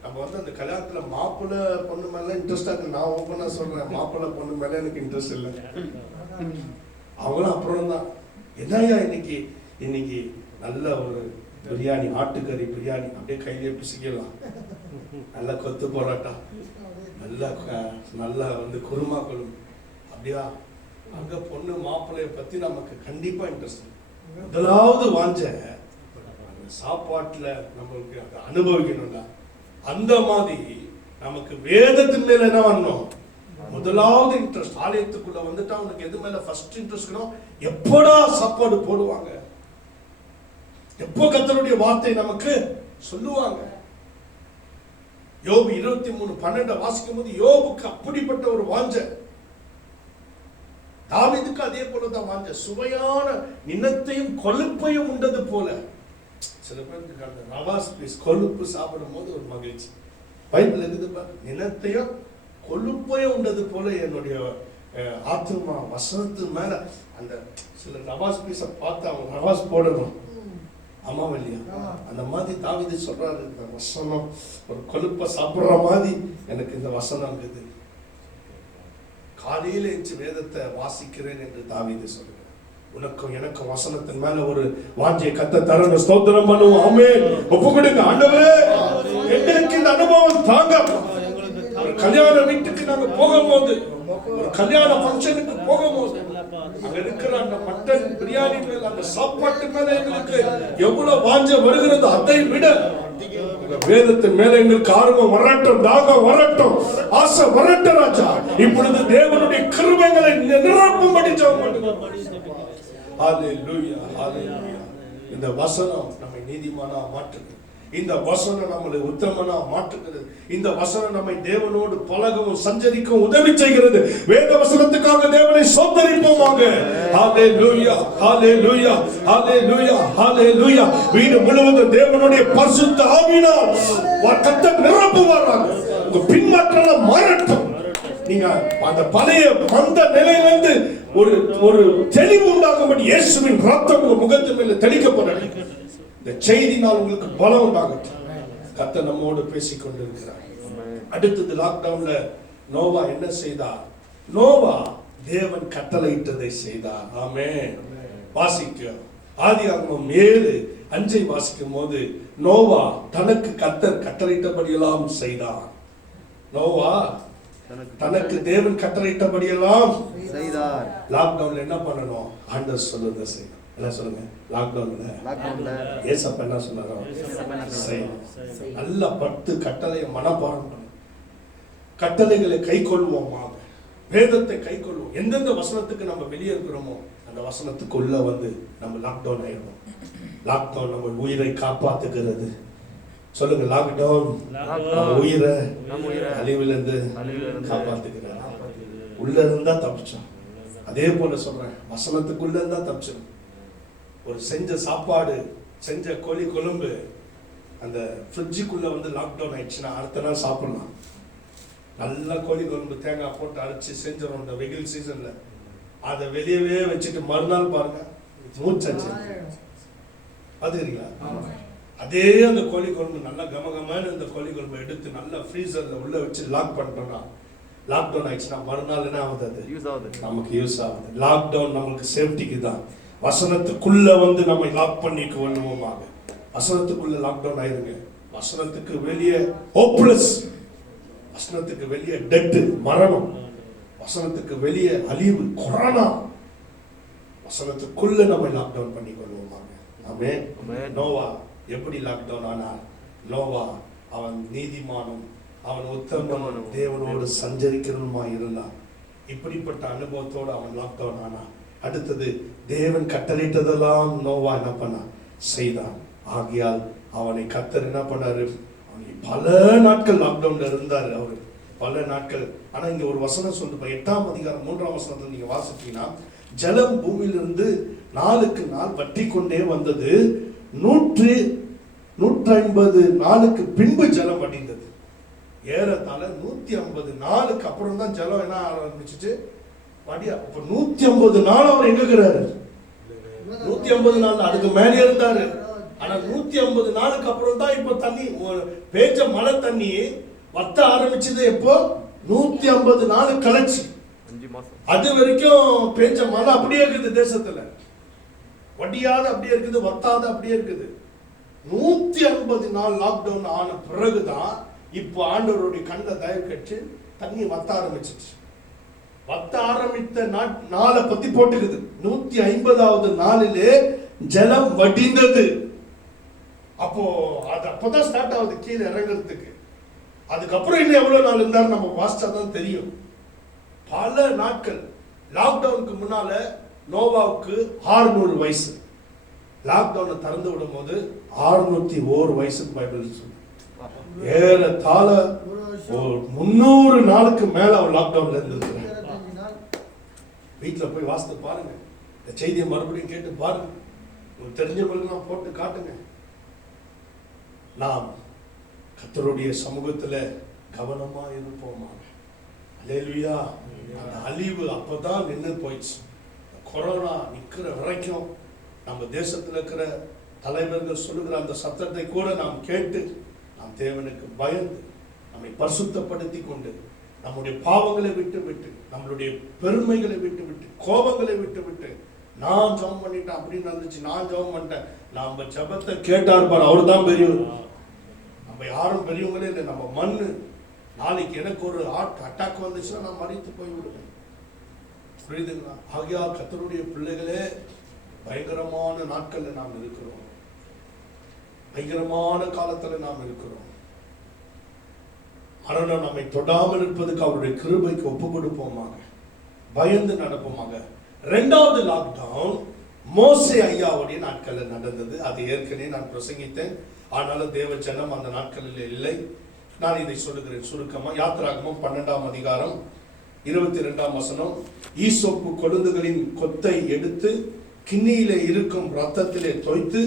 நம்ம அந்த கல்யாணத்துல மாப்பிள்ளை பொண்ணு மேல இன்ட்ரெஸ்டா இருக்கு. நான் ஓப்பனா சொல்றேன், மாப்பிள்ளை பொண்ணு மேல எனக்கு இன்ட்ரெஸ்ட் இல்லை. அவங்களும் அப்புறம் தான், என்னையா இன்னைக்கு நல்ல ஒரு பிரியாணி, ஆட்டுக்கறி பிரியாணி அப்படியே கையிலே பிசிக்கலாம், நல்ல கொத்து பரோட்டா, நல்லா குருமா குழம்பு, அப்படியா? அங்க பொண்ணு மாப்பிள்ளைய பத்தி நமக்கு கண்டிப்பா இன்ட்ரெஸ்ட். முதலாவது வாஞ்ச சாப்பாட்டுல நம்மளுக்கு அதை அனுபவிக்கணும்டா. அந்த மாதிரி நமக்கு வேதத்தின் மேல என்ன வரணும்? முதலாவது இன்ட்ரெஸ்ட். ஆலயத்துக்குள்ள வந்துட்டா உனக்கு எது மேல ஃபர்ஸ்ட் இன்ட்ரெஸ்ட்? எப்படா சாப்பாடு போடுவாங்க, எப்போ கர்த்தருடைய வார்த்தை நமக்கு சொல்லுவாங்க. யோபு 23:12 வாசிக்கும் போது யோபுக்கு அப்படிப்பட்ட ஒரு வாஞ்ச. தாவீதுக்கு அதே போலதான் வாஞ்ச. சுவையான நினத்தையும் கொழுப்பையும் உண்டது போல. சில பேருக்கு அந்த ரவாஸ் பீஸ் கொழுப்பு சாப்பிடும் போது ஒரு மகிழ்ச்சி. பைபிள் இருக்குது, நினத்தையும் கொழுப்பையும் உண்டது போல என்னுடைய ஆத்மா வசனத்து மேல. அந்த சில ரவாஸ் பீஸ பார்த்து அவங்க ரவாஸ் போடணும், ஆமாம் இல்லையா? அந்த மாதிரி தாவீது சொல்றாரு, இந்த வசனம் ஒரு கொழுப்பை சாப்பிடுற மாதிரி எனக்கு இந்த வசனம் இருக்குது. காலையில எஞ்சி வேதத்தை வாசிக்கிறேன் என்று தாவீது சொல்றார். உனக்கும் எனக்கும் வசனத்தின் மேல ஒரு வாஞ்சை கத்த தரணும். ஸ்தோத்திரம் பண்ணுவோம். ஆமென். ஒப்பு கொடுங்க. ஆண்டவரே, எங்களுக்கு இந்த அனுபவம் தாங்க. ஒரு கல்யாண வீட்டுக்கு நாங்க போகும்போது, ஒரு கல்யாண ஃபங்க்ஷனுக்கு போகும்போது, அங்க இருக்கிற அந்த மட்டன் பிரியாணி மேல, அந்த சாப்பாட்டு மேல எங்களுக்கு எவ்வளவு வாஞ்ச வருகிறது, அதை விட வேதத்தின் மேல எங்களுக்கு ஆர்வம் வரட்டும், தாகம் வரட்டும், ஆசை வரட்டும் ராஜா. இப்பொழுது தேவனுடைய கிருபைகளை நிரப்பும்படி ஜெபம் பண்ணுவோம். ஹல்லேலூயா, ஹல்லேலூயா. இந்த வசனம் நம்மை நீதிமானா மாற்றுகிறது. இந்த வசனம் நம்மளை உத்தமனா மாற்றுகிறது. இந்த வசனம் நம்மை தேவனோடு பழகவும் சஞ்சரிக்கவும் உதவி செய்கிறது. வேத வசனத்துக்காக தேவனை சோதரிப்போமாக. ஹல்லேலூயா, ஹல்லேலூயா, ஹல்லேலூயா, ஹல்லேலூயா. வீடு முழுவதும் தேவனுடைய பரிசுத்த ஆவியினால் கர்த்தர் நிரப்புவாராக. உங்க பின்மாற்றம் மாறட்டும். நீங்க அந்த பழைய மந்த நிலையிலிருந்து ஒரு தெளிவு உண்டாகும்படி இயேசுவின் ரத்தம் உங்க முகத்து மேல தெளிக்கப்படட்டும். இந்த செய்தினால் உங்களுக்கு பலம் உண்டாகட்டும். கர்த்தர் நம்மோடு பேசிக் கொண்டிருக்கிறார். அடுத்தது லாக்டவுன்ல நோவா என்ன செய்தார்? நோவா தேவன் கட்டளையிட்டதை செய்தார். ஆமென். வாசிக்க ஆதியாகமம் 7:5 வாசிக்கும் போது நோவா தனக்கு கர்த்தர் கட்டளையிட்டபடியெல்லாம் செய்தார். நோவா தனக்கு தேவன் கட்டளையிட்டபடியெல்லாம் செய்தார். லாக்டவுன்ல என்ன பண்ணணும்? ஆண்டவர் சொல்லுறத செய்யணும். என்ன சொல்லுங்க? லாக்டவுன்ல ஏசப்பா என்ன சொன்னாரோ செய்யணும். நல்ல 10 கட்டளையை மனப்பாடம் பண்ணணும். கட்டளைகளை கை கொள்வோமாக, வேதத்தை கை கொள்வோம். எந்தெந்த வசனத்துக்கு நம்ம வெளியே இருக்கிறோமோ அந்த வசனத்துக்குள்ள நம்ம லாக்டவுன் ஆயிடுவோம். லாக்டவுன் நம்ம உயிரை காப்பாத்துகிறது. சொல்லுங்க, லாக்டவுன் உயிரை அழிவிலிருந்து காப்பாத்துக்கிறார். உள்ள இருந்தா தப்பிச்சோம். அதே போல சொல்றேன், வசனத்துக்குள்ள இருந்தா தப்பிச்சோம். ஒரு செஞ்ச சாப்பாடு, செஞ்ச கோழி கொழும்பு அந்த ஃப்ரிட்ஜுக்குள்ள வந்து லாக்டவுன் ஆயிடுச்சுன்னா அடுத்த நாள் சாப்பிடலாம். நல்லா கோழி கொழும்பு தேங்காய் போட்டு அரைச்சி செஞ்சிடும் இந்த வெயில் சீசன்ல. அதை வெளியவே வச்சுட்டு மறுநாள் பாருங்க மூச்சச்சு பாத்துக்கிறீங்களா? அதே அந்த கோழி குழம்பு நல்லா கமகமான இந்த கோழி குழம்பு எடுத்து நல்லா ஃப்ரீசர்ல உள்ள வச்சு லாக் பண்ணிட்டோம்னா, லாக்டவுன் ஆயிடுச்சுன்னா மறுநாள் என்ன ஆகுது? அது நமக்கு யூஸ் ஆகுது. லாக்டவுன் நம்மளுக்கு சேஃப்டிக்கு தான். வசனத்துக்குள்ள வந்து நம்ம லாக் பண்ணிக்க வேண்டுமோமாக. வசனத்துக்குள்ள லாக்டவுன் ஆயிருங்க. வசனத்துக்கு வெளியே ஹோப்லெஸ், வசனத்துக்கு வெளியே டெட் மரணம், வசனத்துக்கு வெளியே அழிவு கொரோனா, வசனத்துக்குள்ள நம்ம லாக்டவுன் பண்ணி கொள்வோமாக. ஆமென். நோவா எப்படி லாக்டவுன் ஆனார்? நோவா அவன் நீதிமானும் அவன் உத்தமனும் தேவனோடு சஞ்சரிக்கிறவனுமா இருந்தான். இப்படிப்பட்ட அனுபவத்தோடு அவன் லாக்டவுன் ஆனான். அடுத்தது தேவன் கட்டளையிட்டதெல்லாம் நோவா என்ன பண்ணான்? செய்தான். ஆகையால் அவனை கர்த்தர் என்ன பண்ணாரு? பல நாட்கள் லாக்டவுன்ல இருந்தாரு அவரு, பல நாட்கள். ஆனா இங்க ஒரு வசனம் சொல்லுப்பா, 8ஆம் அதிகாரம் 3ஆம் வசனத்துல நீங்க வாசிச்சீங்கன்னா, ஜலம் பூமியிலிருந்து நாளுக்கு நாள் வற்றி கொண்டே வந்தது. 150 நாளுக்கு பின்பு ஜலம் வடிந்தது. ஏறத்தாழ 150 நாளுக்கு அப்புறம் தான் ஜலம் என்ன ஆரம்பிச்சிச்சு? வடியா. அப்ப 150 நாள் அவர் எங்க இருக்கிறாரு? 150 நாள் அதுக்கு மேலே இருந்தாரு. ஆனா 150 நாளுக்கு அப்புறம் தான் இப்ப தண்ணி பேஞ்ச மழை தண்ணி வத்த ஆரம்பிச்சது. எப்போ? 150 நாள் கழிச்சு. அது வரைக்கும் பேஞ்ச மழை அப்படியே இருக்குது, தேசத்துல வடியாத அப்படியே இருக்குது, வத்தாத அப்படியே இருக்குது. 150 நாள் லாக்டவுன் ஆன பிறகுதான் இப்போ ஆண்டவருடைய கண்ட தயவு கட்சி தண்ணி வத்த ஆரம்பிச்சிச்சு. வத்த ஆரம்பித்த நாளை பத்தி போட்டுக்குது. 150வது நாளிலே ஜலம் வடிந்தது. அப்போ அது அப்பதான் ஸ்டார்ட் ஆகுது கீழே இறங்குறதுக்கு. அதுக்கப்புறம் இன்னும் எவ்வளவு நாள் இருந்தாலும் நம்ம வாசிச்சா தான் தெரியும். பல நாட்கள். லாக்டவுனுக்கு முன்னால நோவாவுக்கு 600 வயசு. லாக்டவுனை திறந்து விடும் போது 601 வயசுக்கு பைபிள் சொல்லு. ஏறத்தாழ 300 நாளுக்கு மேல அவர் லாக்டவுன்ல இருந்திருக்கிறார். வீட்டுல போய் வாசித்து பாருங்க, இந்த செய்தியை மறுபடியும் கேட்டு பாருங்க, உங்களுக்கு தெரிஞ்சவங்களுக்கு போட்டு காட்டுங்க. நாம் கர்த்தருடைய சமூகத்துல கவனமா இருப்போமா. அல்லேலூயா. அந்த அழிவு அப்பதான் நின்று போயிடுச்சு. கொரோனா நிக்கிற வரைக்கும் நம்ம தேசத்துல இருக்கிற தலைவர்கள் சொல்லுகிற அந்த சத்தத்தை கூட நாம் கேட்டு நாம் தேவனுக்கு பயந்து நம்மை பரிசுத்தப்படுத்தி கொண்டு நம்முடைய பாவங்களை விட்டு விட்டு நம்மளுடைய பெருமைகளை விட்டு விட்டு கோபங்களை விட்டு விட்டு, நான் ஜெபம் பண்ணிட்டேன் அப்படின்னு இருந்துச்சு, நான் ஜெபம் பண்ணிட்டேன், நம்ம ஜெபத்தை கேட்டார் பாரு, அவர் தான் பெரியவர். நம்ம யாரும் பெரியவங்களே இல்லை, நம்ம மண்ணு. நாளைக்கு எனக்கு ஒரு அட்டாக் வந்துச்சுன்னா நான் மறித்து போய் விடுவேன். புரியுதுங்களா? ஆகியா கர்த்தருடைய பிள்ளைகளே, பயங்கரமான நாட்கள்ல நாம் இருக்கிறோம், பயங்கரமான காலத்துல நாம் இருக்கிறோம். ஆனால் நம்மை தொடாமல் இருப்பதுக்கு அவருடைய கிருபைக்கு ஒப்பு கொடுப்போமாக, பயந்து நடப்போமாக. 2வது லாக்டவுன் மோசே ஐயாவுடைய நாட்கள்ல நடந்தது. அது ஏற்கனவே நான் பிரசங்கித்தேன். ஆனாலும் தேவ ஜனம் அந்த நாட்களில் இல்லை. நான் இதை சொல்லுகிறேன் சுருக்கமா. யாத்திராகமம் 12ஆம் அதிகாரம் 22ஆம் வசனம். ஈசோப்பு கொழுந்துகளின் கொத்தை எடுத்து கிண்ணியிலே இருக்கும் ரத்தத்திலே தோய்த்து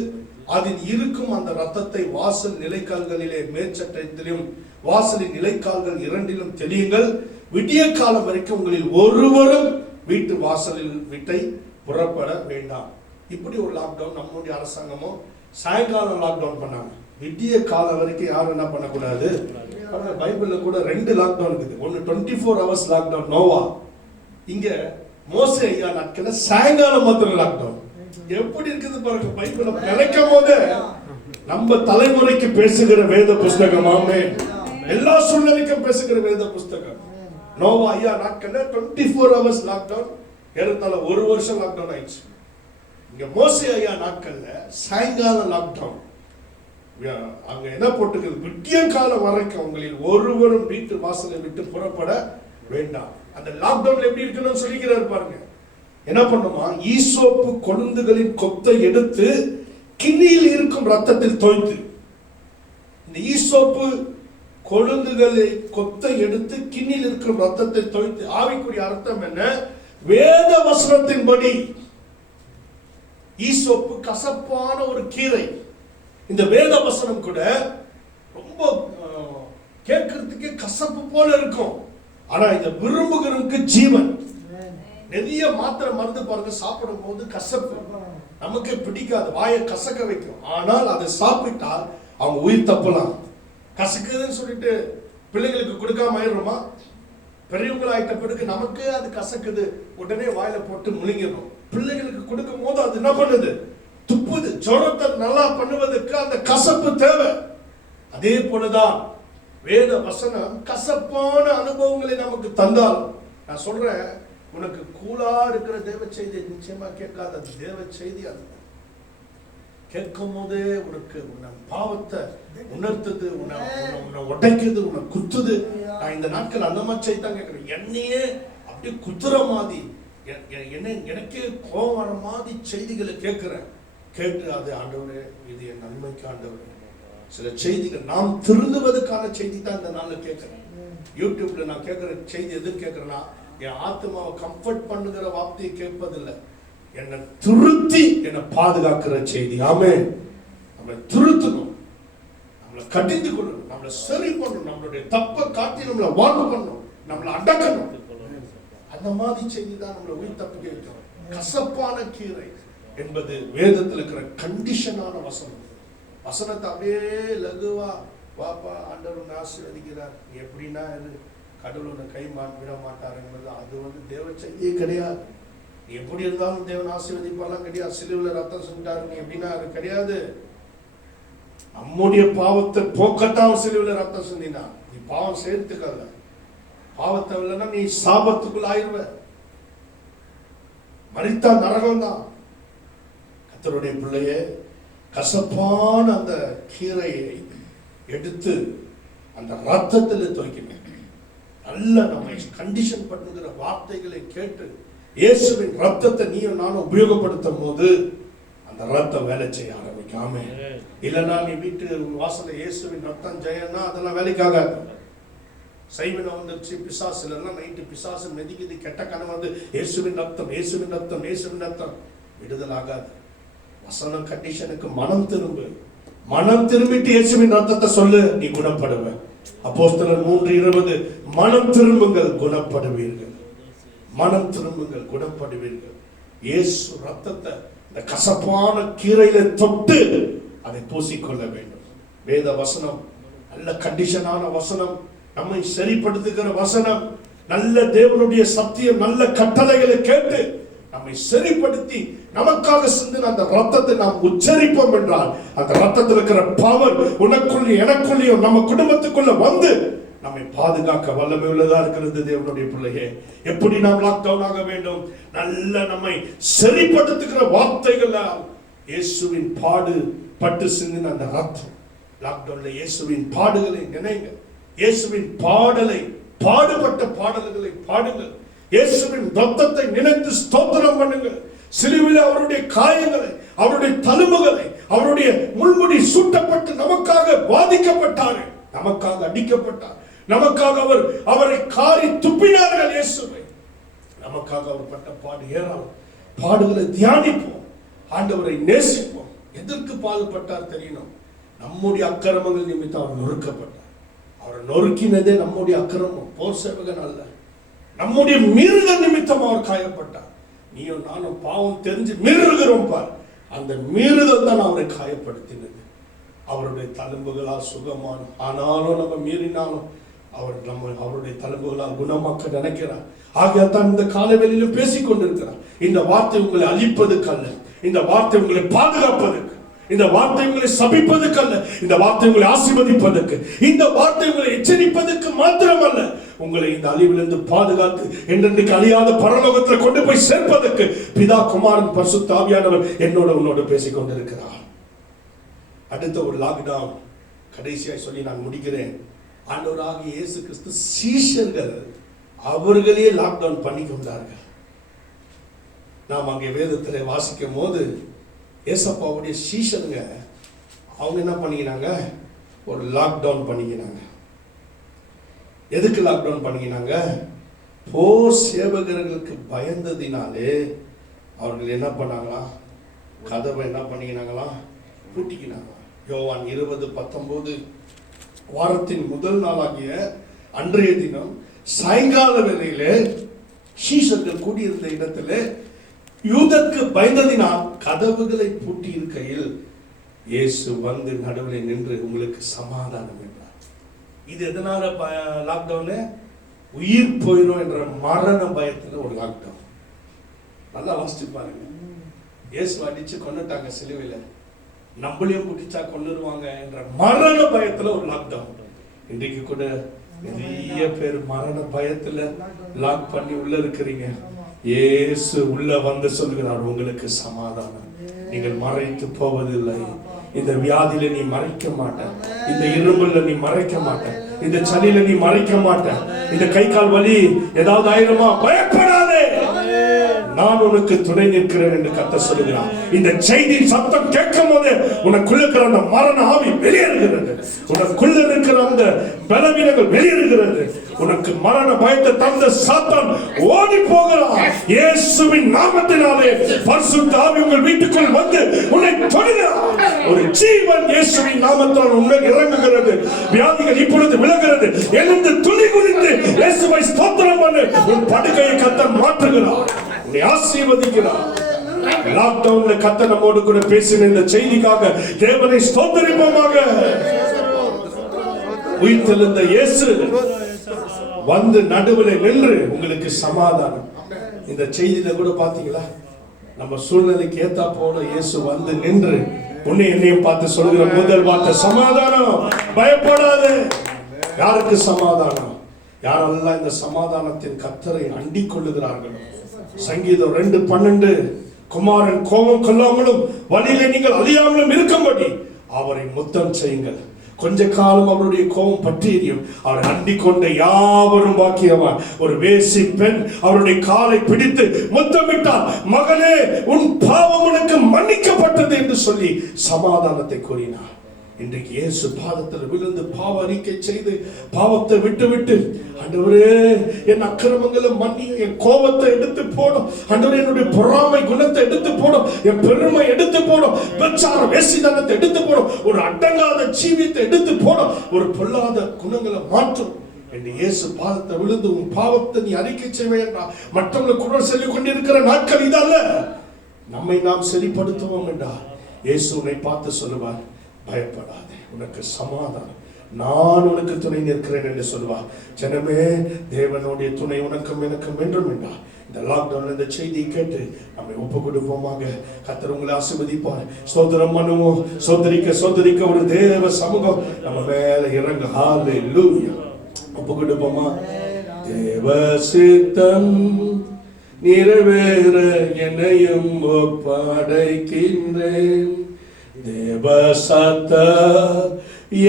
அதில் இருக்கும் அந்த ரத்தத்தை வாசல் நிலைக்கால்களிலே மேற்சட்டத்திலும் வாசலின் நிலைக்கால்கள் 2லும் தெளியுங்கள். விடிய காலம் வரைக்கும் உங்களில் ஒருவரும் வீட்டு வாசலில் விட்டை புறப்பட வேண்டாம். இப்படி ஒரு லாக்டவுன் நம்முடைய அரசாங்கமும் சாயங்காலம் லாக்டவுன் பண்ணாங்க. விடிய காலம் வரைக்கும் யாரும் என்ன பண்ணக்கூடாது. பைபிள்ல கூட 2 லாக்டவுன் இருக்குது. ஒன்னு 24 hours லாக்டவுன் நோவா. இங்க மோசே ஐயா நாட்கள்ல சாயங்காலம் மாத்திரம் லாக்டவுன். எப்படி இருக்குது பாருங்க. பைபிளை நினைக்கும் போது நம்ம தலைமுறைக்கு பேசுகிற வேத புஸ்தகம். ஆமென். எல்லா சூழ்நிலைக்கும் பேசுகிற வேத புஸ்தகம். நோவா ஐயா நாட்கள்ல 24 hours லாக்டவுன். ஏறத்தாழ 1 வருஷம் லாக்டவுன் ஆயிடுச்சு. இங்க மோசே ஐயா நாட்கள்ல சாயங்காலம் லாக்டவுன். அங்க என்ன போட்டுக்கிறது? விடிய காலம் வரைக்கும் உங்களில் ஒருவரும் வீட்டு வாசலை விட்டு புறப்பட வேண்டாம். அந்த லாக்டவுன்ல எப்படி இருக்கணும்னு சொல்லிக்கிறாரு பாருங்க. என்ன பண்ணுமா? ஈசோப்பு கொழுந்துகளின் கொத்தை எடுத்து கிண்ணியில் இருக்கும் ரத்தத்தில் தோய்த்து. இந்த ஈசோப்பு கொழுந்துகளை கொத்த எடுத்து கிண்ணில் இருக்கும் ரத்தத்தை தொய்த்து, ஆவிக்குரிய அர்த்தம் என்ன? வேத வசனத்தின்படி ஈசோப்பு கசப்பான ஒரு கீரை. இந்த வேத வசனம் கூட ரொம்ப கேட்கறதுக்கே கசப்பு போல இருக்கும். ஆனா இதை விரும்புகிறவனுக்கு ஜீவன். நிறைய மாத்திரை மருந்து பாருங்க, சாப்பிடும் போது கசப்பு நமக்கு பிடிக்காது, வாயை கசக்க வைக்கும். ஆனால் அதை சாப்பிட்டால் அவங்க உயிர் தப்பலாம். கசக்குதுன்னு சொல்லிட்டு பிள்ளைங்களுக்கு கொடுக்காம ஆயிடுறோமா? பெரியவங்களை ஆயிட்ட பிறகு நமக்கு அது கசக்குது, உடனே வாயில போட்டு முழுங்கிடும். பிள்ளைகளுக்கு கொடுக்கும் போது அது என்ன பண்ணுது? துப்புது. ஜுரத்தை நல்லா பண்ணுவதற்கு அந்த கசப்பு தேவை. அதே போலதான் வேத வசனம் கசப்பான அனுபவங்களை நமக்கு தந்தால், நான் சொல்றேன், உனக்கு கூலா இருக்கிற தேவ செய்தி நிச்சயமா கேட்காத. அது தேவ செய்தி. அது கேட்கும் போதே உனக்கு உன்னை பாவத்தை உணர்த்துது, உன்னை உடைக்குது, உன்னை குத்துது. நான் இந்த நாட்கள் அந்த மாதிரி செய்தி தான் கேட்கிறேன். என்னையே அப்படியே குத்துற மாதிரி, எனக்கே கோபம் வர மாதிரி செய்திகளை கேட்கிறேன். கேட்டு அது ஆண்டவரே, இது என் நன்மைக்கு ஆண்டவரே. சில செய்திகள் நாம் திருந்துவதற்கான செய்தி தான் இந்த நாள்ல கேட்கிறேன். யூடியூப்ல நான் கேட்கிற செய்தி எதுன்னு கேட்கிறேன்னா, என் ஆத்மாவை கம்ஃபர்ட் பண்ணுகிற வார்த்தையை கேட்பதில்லை, என்னை திருத்தி என்னை பாதுகாக்கிற செய்தி. ஆமென். நம்மளை திருத்தணும், நம்மளை கடிந்து கொள்ளணும், நம்மளை சரி பண்ணணும், நம்மளுடைய தப்பை காட்டி நம்மளை வாங்க பண்ணணும், நம்மளை அடக்கணும். அந்த மாதிரி செய்தி தான் நம்மளை உயிர் தப்பிக்க வைக்கணும். கசப்பான கீரை என்பது வேதத்தில் இருக்கிற கண்டிஷனான வசனம். வசனத்தை அப்படியே லகுவா வாப்பா ஆண்டவர் ஆசீர்வதிக்கிறார், எப்படின்னா கடவுள் உன்னை கை விட மாட்டார் என்பது அது தேவ செய்தியே கிடையாது. நீ எப்படி இருந்தாலும் தேவன் ஆசீர்வதிப்பாலாம் கிடையாது. சிலுவையில் ரத்தம் செஞ்சாரு நீ எப்படின்னா அது கிடையாது. நம்முடைய பாவத்தை போக்கத்தான் சிலுவையில் ரத்தம் செஞ்சினா. நீ பாவம் சேர்த்துக்கல, பாவத்தை இல்லைன்னா நீ சாபத்துக்குள் ஆயிடுவ, மரித்தா நரகம் தான். கர்த்தருடைய பிள்ளையே, கசப்பான அந்த கீரையை எடுத்து அந்த ரத்தத்தில் துவைக்கணும். நல்ல நம்மை கண்டிஷன் பண்ணுகிற வார்த்தைகளை கேட்டு இயேசுவின் ரத்தத்தை நீயும் நானும் உபயோகப்படுத்தும் போது அந்த ரத்தம் வேலை செய்ய ஆரம்பிக்காம, இல்லைன்னா நீ வீட்டு வாசல இயேசுவின் ரத்தம் ஜெயன்னா அதெல்லாம் வேலைக்காகாது. சைவனை வந்துருச்சு, பிசாசு இல்லைன்னா நைட்டு பிசாசு மெதிக்குது, கெட்ட கனவு வந்து இயேசுவின் ரத்தம், இயேசுவின் ரத்தம், இயேசுவின் ரத்தம், விடுதல் ஆகாது. வசனம் கண்டிஷனுக்கு மனம் திரும்பு, மனம் திரும்பிட்டு இயேசுவின் ரத்தத்தை சொல்லு, நீ குணப்படுவ. அப்போஸ்தலர் 3:20, மனம் திரும்புங்கள் குணப்படுவீர்கள், மனம் திரும்புங்கள் குணப்படுவீர்கள். இயேசு ரத்தத்தை இந்த கசப்பான கீரையில தொட்டு அதை பூசிக்கொள்ள வேண்டும். வேத வசனம் நல்ல கண்டிஷனான வசனம், நம்மை சரிப்படுத்துகிற வசனம், நல்ல தேவனுடைய சத்தியம், நல்ல கட்டளைகளை கேட்டு நம்மை சரிப்படுத்தி நமக்காக சிந்தின அந்த ரத்தத்தை நாம் உச்சரிப்போம் என்றால் அந்த ரத்தத்தில் இருக்கிற பவர் உனக்குள்ளே எனக்குள்ளேயும் நம்ம குடும்பத்துக்குள்ள வந்து நம்மை பாதுகாக்க வல்லமை உள்ளதா இருக்கிறது. தேவனுடைய பிள்ளையே, எப்படி நாம் லாக்டவுன் ஆக வேண்டும்? நல்ல நம்மை சரிப்படுத்துகிற வார்த்தைகளால் இயேசுவின் பாடு பட்டு சிந்தின அந்த ரத்தம். லாக்டவுன்ல இயேசுவின் பாடுகளை நினைங்க, இயேசுவின் பாடலை, பாடுபட்ட பாடல்களை பாடுங்கள், இயேசுவின் ரத்தத்தை நினைத்து ஸ்தோத்திரம் பண்ணுங்கள். சிலுவையில் அவருடைய காயங்களை, அவருடைய தழும்புகளை, அவருடைய முள்முடி சூட்டப்பட்டு நமக்காக பாதிக்கப்பட்டார், நமக்காக அடிக்கப்பட்டார், நமக்காக அவரை காரி துப்பினார்கள். இயேசுவை நமக்காக அவர் பட்ட பாடு ஏராளம். பாடுகளை தியானிப்போம், ஆண்டவரை நேசிப்போம். எதற்கு பாடுபட்டார் தெரியணும்? நம்முடைய அக்கிரமங்கள் நிமித்தம் அவர் நொறுக்கப்பட்டார். அவரை நொறுக்கினதே நம்முடைய அக்கிரமம், போர் சேவகன் அல்ல. நம்முடைய மீறுதல் நிமித்தம் அவர் காயப்பட்டார். நீயும் நானும் பாவம் தெரிஞ்சு மீறுகிறோம் பார், அந்த மீறுதல் தான் அவரை காயப்படுத்தினது. அவருடைய தழும்புகளால் சுகமான, ஆனாலும் நம்ம மீறினாலும் அவர் அவருடைய தழும்புகளால் குணமாக்க நினைக்கிறார். ஆகையால் தான் இந்த காலவெளியிலும் பேசிக் கொண்டிருக்கிறார். இந்த வார்த்தை உங்களை அழிப்பதுக்கு அல்ல, இந்த வார்த்தை உங்களை பாதுகாப்பதற்கு, இந்த வார்த்தை உங்களை சபிப்பதற்கு அல்ல, இந்த வார்த்தை உங்களை ஆசீர்வதிப்பதற்கு, இந்த வார்த்தை உங்களை எச்சரிப்பதற்கு மாத்திரமல்ல, உங்களை இந்த அழிவிலிருந்து பாதுகாத்து என்றென்றைக்கு அழியாத பரலோகத்தில் கொண்டு போய் சேர்ப்பதற்கு பிதா, குமாரன், பரிசுத்த ஆவியானவர் என்னோட உன்னோட பேசிக் கொண்டிருக்கிறார். அடுத்த ஒரு லாக்டவுன் கடைசியாய் சொல்லி நான் முடிக்கிறேன். ஆண்டவராகிய இயேசு கிறிஸ்து சீஷர்கள் அவர்களே லாக்டவுன் பண்ணி கொண்டார்கள். நாம் அங்கே வேதத்தில் வாசிக்கும் போது ஏசப்பாவுடைய சீஷருங்க அவங்க என்ன பண்ணிக்கிறாங்க? ஒரு லாக்டவுன் பண்ணிக்கினாங்க. எதுக்கு லாக்டவுன் பண்ணிக்கினாங்க? போர் சேவகர்களுக்கு பயந்ததினாலே அவர்கள் என்ன பண்ணாங்களா, கதவை என்ன பண்ணிக்கினாங்களா, பூட்டிக்கினாங்க. யோவான் 20:19 வாரத்தின் முதல் நாளாகிய அன்றைய தினம் சாயங்கால வேளையிலே சீஷர்கள் கூடியிருந்த இடத்துல யூதருக்கு பயந்ததினால் கதவுகளை பூட்டி இருக்கையில் இயேசு வந்து நடுவில் நின்று உங்களுக்கு சமாதானம் என்றார். இது எதனால லாக்டவுன்? உயிர் போயிடும் என்ற மரண பயத்துல ஒரு லாக்டவுன். நல்லா வாசிச்சு பாருங்க. இயேசு அடிச்சு கொண்டுட்டாங்க சிலுவையில, நம்மளையும் பிடிச்சா கொண்டுருவாங்க என்ற மரண பயத்துல ஒரு லாக்டவுன். இன்றைக்கு கூட நிறைய பேர் மரண பயத்துல லாக் பண்ணி உள்ள இருக்கிறீங்க. இயேசு உள்ள வந்து சொல்கிறார், உங்களுக்கு சமாதானம், நீங்கள் மறைத்து போவதில்லை. இந்த வியாதியில நீ மறைக்க மாட்ட, இந்த இரும்புல நீ மறைக்க மாட்ட, இந்த சளியில நீ மறைக்க மாட்ட, இந்த கை கால் வலி ஏதாவது ஆயிரமா, பயப்படாதே, நான் உனக்கு துணை நிற்கிறேன் என்று கர்த்தர் சொல்லுகிறார். இந்த செய்தி சத்தம் கேட்கும் போது உனக்குள்ள இருக்கிற அந்த மரண ஆவி வெளியேறுகிறது, உனக்குள்ள இருக்கிற அந்த பலவீனங்கள் வெளியேறுகிறது. உனக்கு மரண பயத்தை தந்த சாத்தான் ஓடி போகிறான். இயேசுவின் நாமத்தினாலே பரிசுத்த ஆவி உங்கள் வீட்டுக்குள் வந்து உன்னை தொடுகிறார். ஒரு ஜீவன் இயேசுவின் நாமத்தால் உன்னை இறங்குகிறது. வியாதிகள் இப்பொழுது விலகிறது. எழுந்து துணி குதித்து இயேசுவை ஸ்தோத்திரம் பண்ணு. உன் படுக்கையை கர்த்தர் மாற்றுகிறார், உன்னை ஆசீர்வதிக்கிறார். லாக்டவுன்ல கர்த்தர் நம்மோடு கூட பேசின இந்த செய்திக்காக தேவனை ஸ்தோத்திரிப்போமாக. உயிர்த்தெழுந்த இயேசு வந்து நடுவில் நின்று உங்களுக்கு சமாதானம். இந்த செய்தியில கூட பாத்தீங்களா, நம்ம சூழ்நிலைக்கு ஏத்தா போல இயேசு வந்து நின்று உன்னை என்னையும் பார்த்து சொல்கிற முதல் வார்த்தை சமாதானம், பயப்படாது. யாருக்கு சமாதானம்? யாரெல்லாம் இந்த சமாதானத்தின் கர்த்தரை அண்டிக் கொள்ளுகிறார்களோ. சங்கீதம் 2:12 குமாரன் கோபம் கொள்ளாமலும் வழியிலே நீங்கள் அழியாமலும் இருக்கும்படி அவரை முத்தம் செய்யுங்கள். கொஞ்ச காலம் அவருடைய கோபம் பற்றி எரியும். அவரை அண்டிக் கொண்ட யாவரும் பாக்கியவான். ஒரு வேசி பெண் அவருடைய காலை பிடித்து முத்தமிட்டார். மகனே, உன் பாவம் உனக்கு மன்னிக்கப்பட்டது என்று சொல்லி சமாதானத்தை கூறினார். இன்றைக்கு இயேசு பாதத்தில் விழுந்து பாவ அறிக்கை செய்து பாவத்தை விட்டு ஆண்டவரே என் அக்கிரமங்களை மன்னியும், என் கோபத்தை எடுத்து போடும், ஆண்டவரே என்னுடைய பொறாமை குணத்தை எடுத்து போடும், என் பெருமை எடுத்து போடும், பிரச்சார வேசித்தனத்தை எடுத்து போடும், ஒரு அடங்காத ஜீவியத்தை எடுத்து போடும், ஒரு பொல்லாத குணங்களை மாற்றும் என்று இயேசு பாதத்தை விழுந்து உன் பாவத்தை நீ அறிக்கை செய்வேன். மற்றவங்களுக்கு குரல் சொல்லிக் கொண்டிருக்கிற நாட்கள் இதல்ல, நம்மை நாம் சரிப்படுத்துவோம் என்றார். இயேசு உன்னை பார்த்து சொல்லுவார், பயப்படாதே, உனக்கு சமாதானம், நான் உனக்கு துணை நிற்கிறேன் என்று சொல்வார். ஜனமே, தேவனுடைய துணை உனக்கும் எனக்கும் என்றும் என்றார். இந்த லாக்டவுன்ல இந்த செய்தியை கேட்டு நம்மை ஒப்பு கொடுப்போமாக. கர்த்தர் உங்களை ஆசீர்வதிப்பார். ஸ்தோத்திரம் பண்ணுவோம். சோதரிக்க ஒரு தேவ சமூகம் நம்ம மேல இறங்க. ஹalleluya. ஒப்பு கொடுப்போமா? தேவ சித்தம் நிறைவேற என்னையும் ஒப்படைக்கின்றேன். தேவ சத்த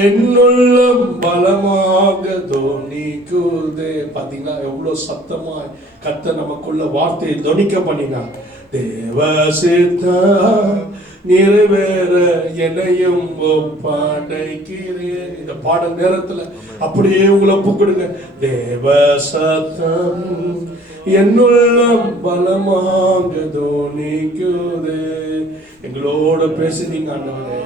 என்னுள்ளம் பலமாக தோனிக்குதே. பாத்தீங்களா எவ்வளவு சத்தமா கர்த்தர் நமக்குள்ள வார்த்தையை தொனிக்க பண்ணினா. தேவ சித்த நிறைவேற என்னையும் ஒப்படைக்கிறேன். இந்த பாடல் நேரத்துல அப்படியே உங்களை ஒப்பு கொடுங்க. தேவ சத்தம் என்னுள்ளம் பலமாக தோனிக்குதே. எங்களோட பேசுறீங்க ஆண்டவரே,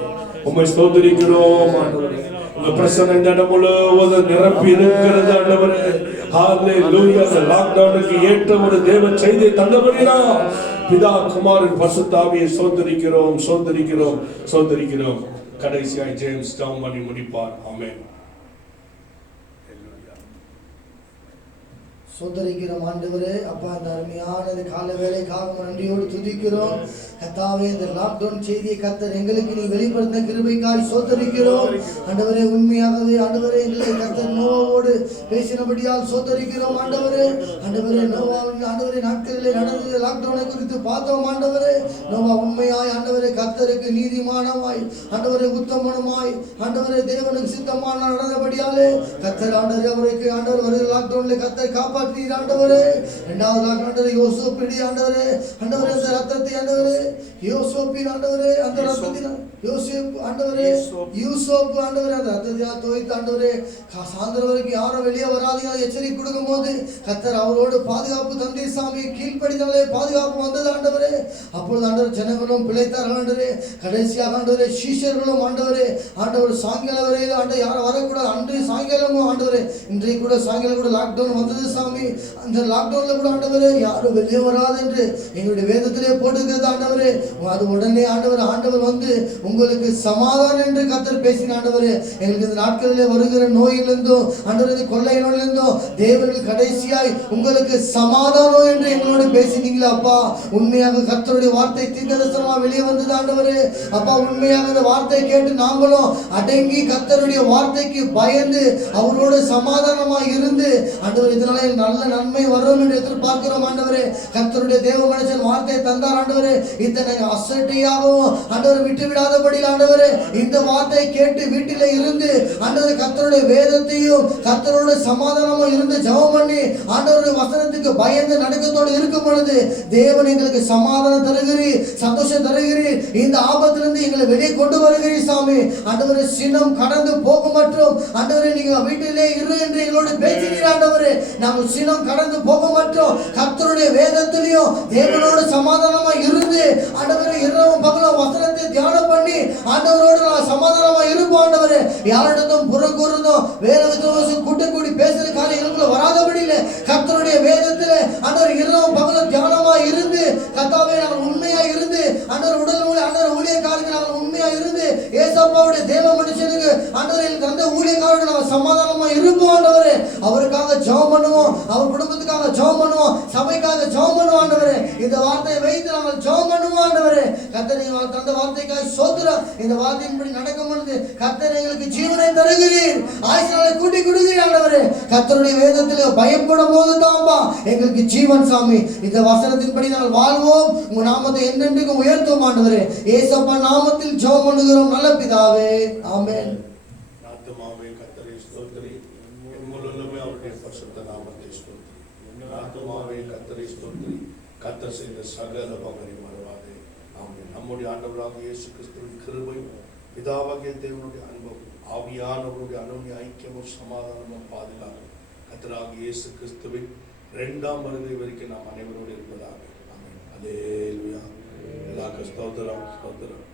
உம்மை ஸ்தோத்திரிக்கிறோம் ஆண்டவரே. உங்க பிரசன்னம் இந்த இடம் முழுவதும் நிரப்பி இருக்கிறது ஆண்டவரே. ஹalleluya. லாக்டவுனுக்கு ஏற்ற ஒரு தேவ செய்தியை தந்தபடினா பிதா குமாரன் பரிசுத்த ஆவியை ஸ்தோத்திரிக்கிறோம். கடைசியாய் ஜேம்ஸ் டவுன் பண்ணி முடிப்பார். ஆமென். சோதரிக்கிறோம் ஆண்டவரே. அப்பா, இந்த அருமையான கால வேலைக்காக நன்றியோடு துதிக்கிறோம். கர்த்தாவே, இந்த லாக்டவுன் செய்தியை கர்த்தர் எங்களுக்கு நீ வெளிப்படுத்த கிருபைக்காய் சோதரிக்கிறோம் ஆண்டவரே. உண்மையாகவே ஆண்டவரே எங்களை கர்த்தர் நோவோடு பேசினபடியால் சோதரிக்கிறோம் ஆண்டவரே. நோவாவின் ஆண்டவரே நாட்களிலே நடந்த லாக்டவுனை குறித்து பார்த்தோம் ஆண்டவரே. நோவா உண்மையாய் ஆண்டவரே கர்த்தருக்கு நீதிமானமாய் ஆண்டவரே உத்தமனுமாய் ஆண்டவரே தேவனுக்கு சித்தமான நடந்தபடியாலே கர்த்தர் ஆண்டவரே அவருக்கு ஆண்டவர் வருகிற லாக்டவுனில் கர்த்தர் காப்பாற்றி காப்பாற்றினீர் ஆண்டவரே. இரண்டாவதாக ஆண்டவரே யோசேப்பின் ஆண்டவரே, ஆண்டவரே அந்த ரத்தத்தை ஆண்டவரே, யோசேப்பின் ஆண்டவரே அந்த ரத்தத்தினால் யோசேப்பு ஆண்டவரே, யூசோப்பு ஆண்டவரே அந்த ரத்தத்தினால் தோய்த்து ஆண்டவரே சாயந்தரம் வரைக்கும் யாரும் வெளியே வராதீங்க எச்சரிக்கை கொடுக்கும் போது கர்த்தர் அவரோடு பாதுகாப்பு தந்தை சாமி கீழ்ப்படினாலே பாதுகாப்பு வந்தது ஆண்டவரே. அப்பொழுது ஆண்டவர் ஜனங்களும் பிழைத்தார்கள் ஆண்டவரே. கடைசியாக ஆண்டவரே சீஷர்களும் ஆண்டவரே ஆண்டவர் சாயங்காலம் வரையில் ஆண்டவர் யாரும் வரக்கூடாது. அன்று சாயங்காலமும் ஆண்டவரே, இன்றைக்கு கூட சாயங்காலம் கூட லாக்டவுன் வந்தது சாமி. அந்த லாக்டவுன்ல கூட ஆண்டவரே யாரும் வெளியே வராது என்று எங்களுடைய வேதத்திலே போட்டுக்கிறது ஆண்டவரே. அது உடனே ஆண்டவர் வந்து உங்களுக்கு சமாதானம் என்று கர்த்தர் பேசின ஆண்டவரே. எங்களுக்கு இந்த நாட்களிலே வருகிற நோயிலிருந்தோ ஆண்டவரே கொள்ளை நோயிலிருந்தோ தேவர்கள் கடைசியாய் உங்களுக்கு சமாதானம் என்று எங்களோடு பேசினீங்களா அப்பா. உண்மையாக கர்த்தருடைய வார்த்தை தீர்க்கதரிசனமா வெளியே வந்தது ஆண்டவரே. அப்பா உண்மையாக அந்த வார்த்தை கேட்டு நாங்களும் அடங்கி கர்த்தருடைய வார்த்தைக்கு பயந்து அவரோடு சமாதானமா இருந்து ஆண்டவர் இதனால நல்ல நன்மை வரும் என்று எதிர்பார்க்கிறோம் ஆண்டவரே. கர்த்தருடைய தேவ மனுஷன் வார்த்தை தந்தார் ஆண்டவரே. இத்தனை அசட்டையாகவும் ஆண்டவர் விட்டு விடாதபடி ஆண்டவரே இந்த வார்த்தை கேட்டு வீட்டிலே இருந்து ஆண்டவர் கர்த்தருடைய வேதத்தையும் கர்த்தரோட சமாதானமும் இருந்து ஜெபம் பண்ணி ஆண்டவருடைய வசனத்துக்கு பயந்து நடுக்கத்தோடு இருக்கும் பொழுது தேவன் எங்களுக்கு சமாதானம் தருகிறீர், சந்தோஷம் தருகிறீர். இந்த ஆபத்திலிருந்து எங்களை வெளியே கொண்டு வருகிறீர் சாமி. ஆண்டவரே சினம் கடந்து போகும் மற்றும் ஆண்டவரே நீங்க வீட்டிலே இரு என்று எங்களோடு பேசினீர் ஆண்டவரே. நாங்கள் சினம் கடந்து போகும் மற்றும் கர்த்தருடைய வேதத்திலையும் தேவனோடு சமாதானமா இருந்து ஆண்டவரே இரவும் பகலும் வசனத்தை தியானம் பண்ணி ஆண்டவரோடு நான் சமாதானமா இருப்போம் ஆண்டவரே. யாரிடத்தும் புறம் கூறுறதும் வேற விதம் கூட்டம் கூடி பேசுற காரியங்களுக்குள்ள வராதபடியில கர்த்தருடைய வேதத்திலே ஆண்டவர் இரவும் பகலும் தியானமா இருந்து கர்த்தாவே நாங்கள் உண்மையா இருந்து ஆண்டவர் உடல் ஆண்டவர் ஊழியக்காரருக்கு நாங்கள் உண்மையா இருந்து ஏசப்பாவுடைய தேவ மனுஷனுக்கு ஆண்டவர் தந்த ஊழியக்காரருக்கு நாங்கள் சமாதானமா இருப்போம் ஆண்டவரே. அவருக்காக ஜெபம் பண்ணுவோம், அவர் குடும்பத்துக்காக ஜெபம் பண்ணுவோம், சபைக்காக ஜெபம் பண்ணுவோம் ஆண்டவரே. இந்த வார்த்தையை வைத்து நாங்கள் ஜெபம் பண்ணுவோம் ஆண்டவரே. கர்த்தர் நீங்க தந்த வார்த்தைக்காக சோத்திரம். இந்த வார்த்தையின்படி நடக்கும் பொழுது கர்த்தர் எங்களுக்கு ஜீவனை தருகிறீர், ஆயுசை கூட்டி கொடுக்கிறீர் ஆண்டவரே. கர்த்தருடைய வேதத்தில் பயப்படும் போது தான்பா எங்களுக்கு ஜீவன் சாமி. இந்த வசனத்தின்படி நாங்கள் வாழ்வோம், உங்க நாமத்தை என்றென்றைக்கும் உயர்த்துவோம் ஆண்டவரே. இயேசப்பா நாமத்தில் ஜெபம் பண்ணுகிறோம் நல்ல பிதாவே, ஆமென். ஆத்துமாவே கர்த்தரை ஸ்தோத்திரி, எம்முள்ளமே அவருடைய பரிசுத்த நாமத்தை ஸ்தோத்திரி. ஆத்துமாவே கர்த்தரை ஸ்தோத்திரி, கர்த்தர் செய்த சகல பகரை மறவாதே. ஆமென். நம்முடைய ஆண்டவராகிய இயேசு கிறிஸ்துவின் கிருபை, பிதாவாகிய தேவனுடைய அன்பும் ஆவியானவருடைய அனுநிய ஐக்கியமும் சமாதானமும் பாதுகாப்பும் கர்த்தராகிய இயேசு கிறிஸ்துவின் 2ஆம் வருகை வரைக்கும் நாம் அனைவரோடு இருப்பதாக. ஆமென். அல்லேலூயா. எல்லாருக்கும் ஸ்தோத்திரம், ஸ்தோத்திரம்.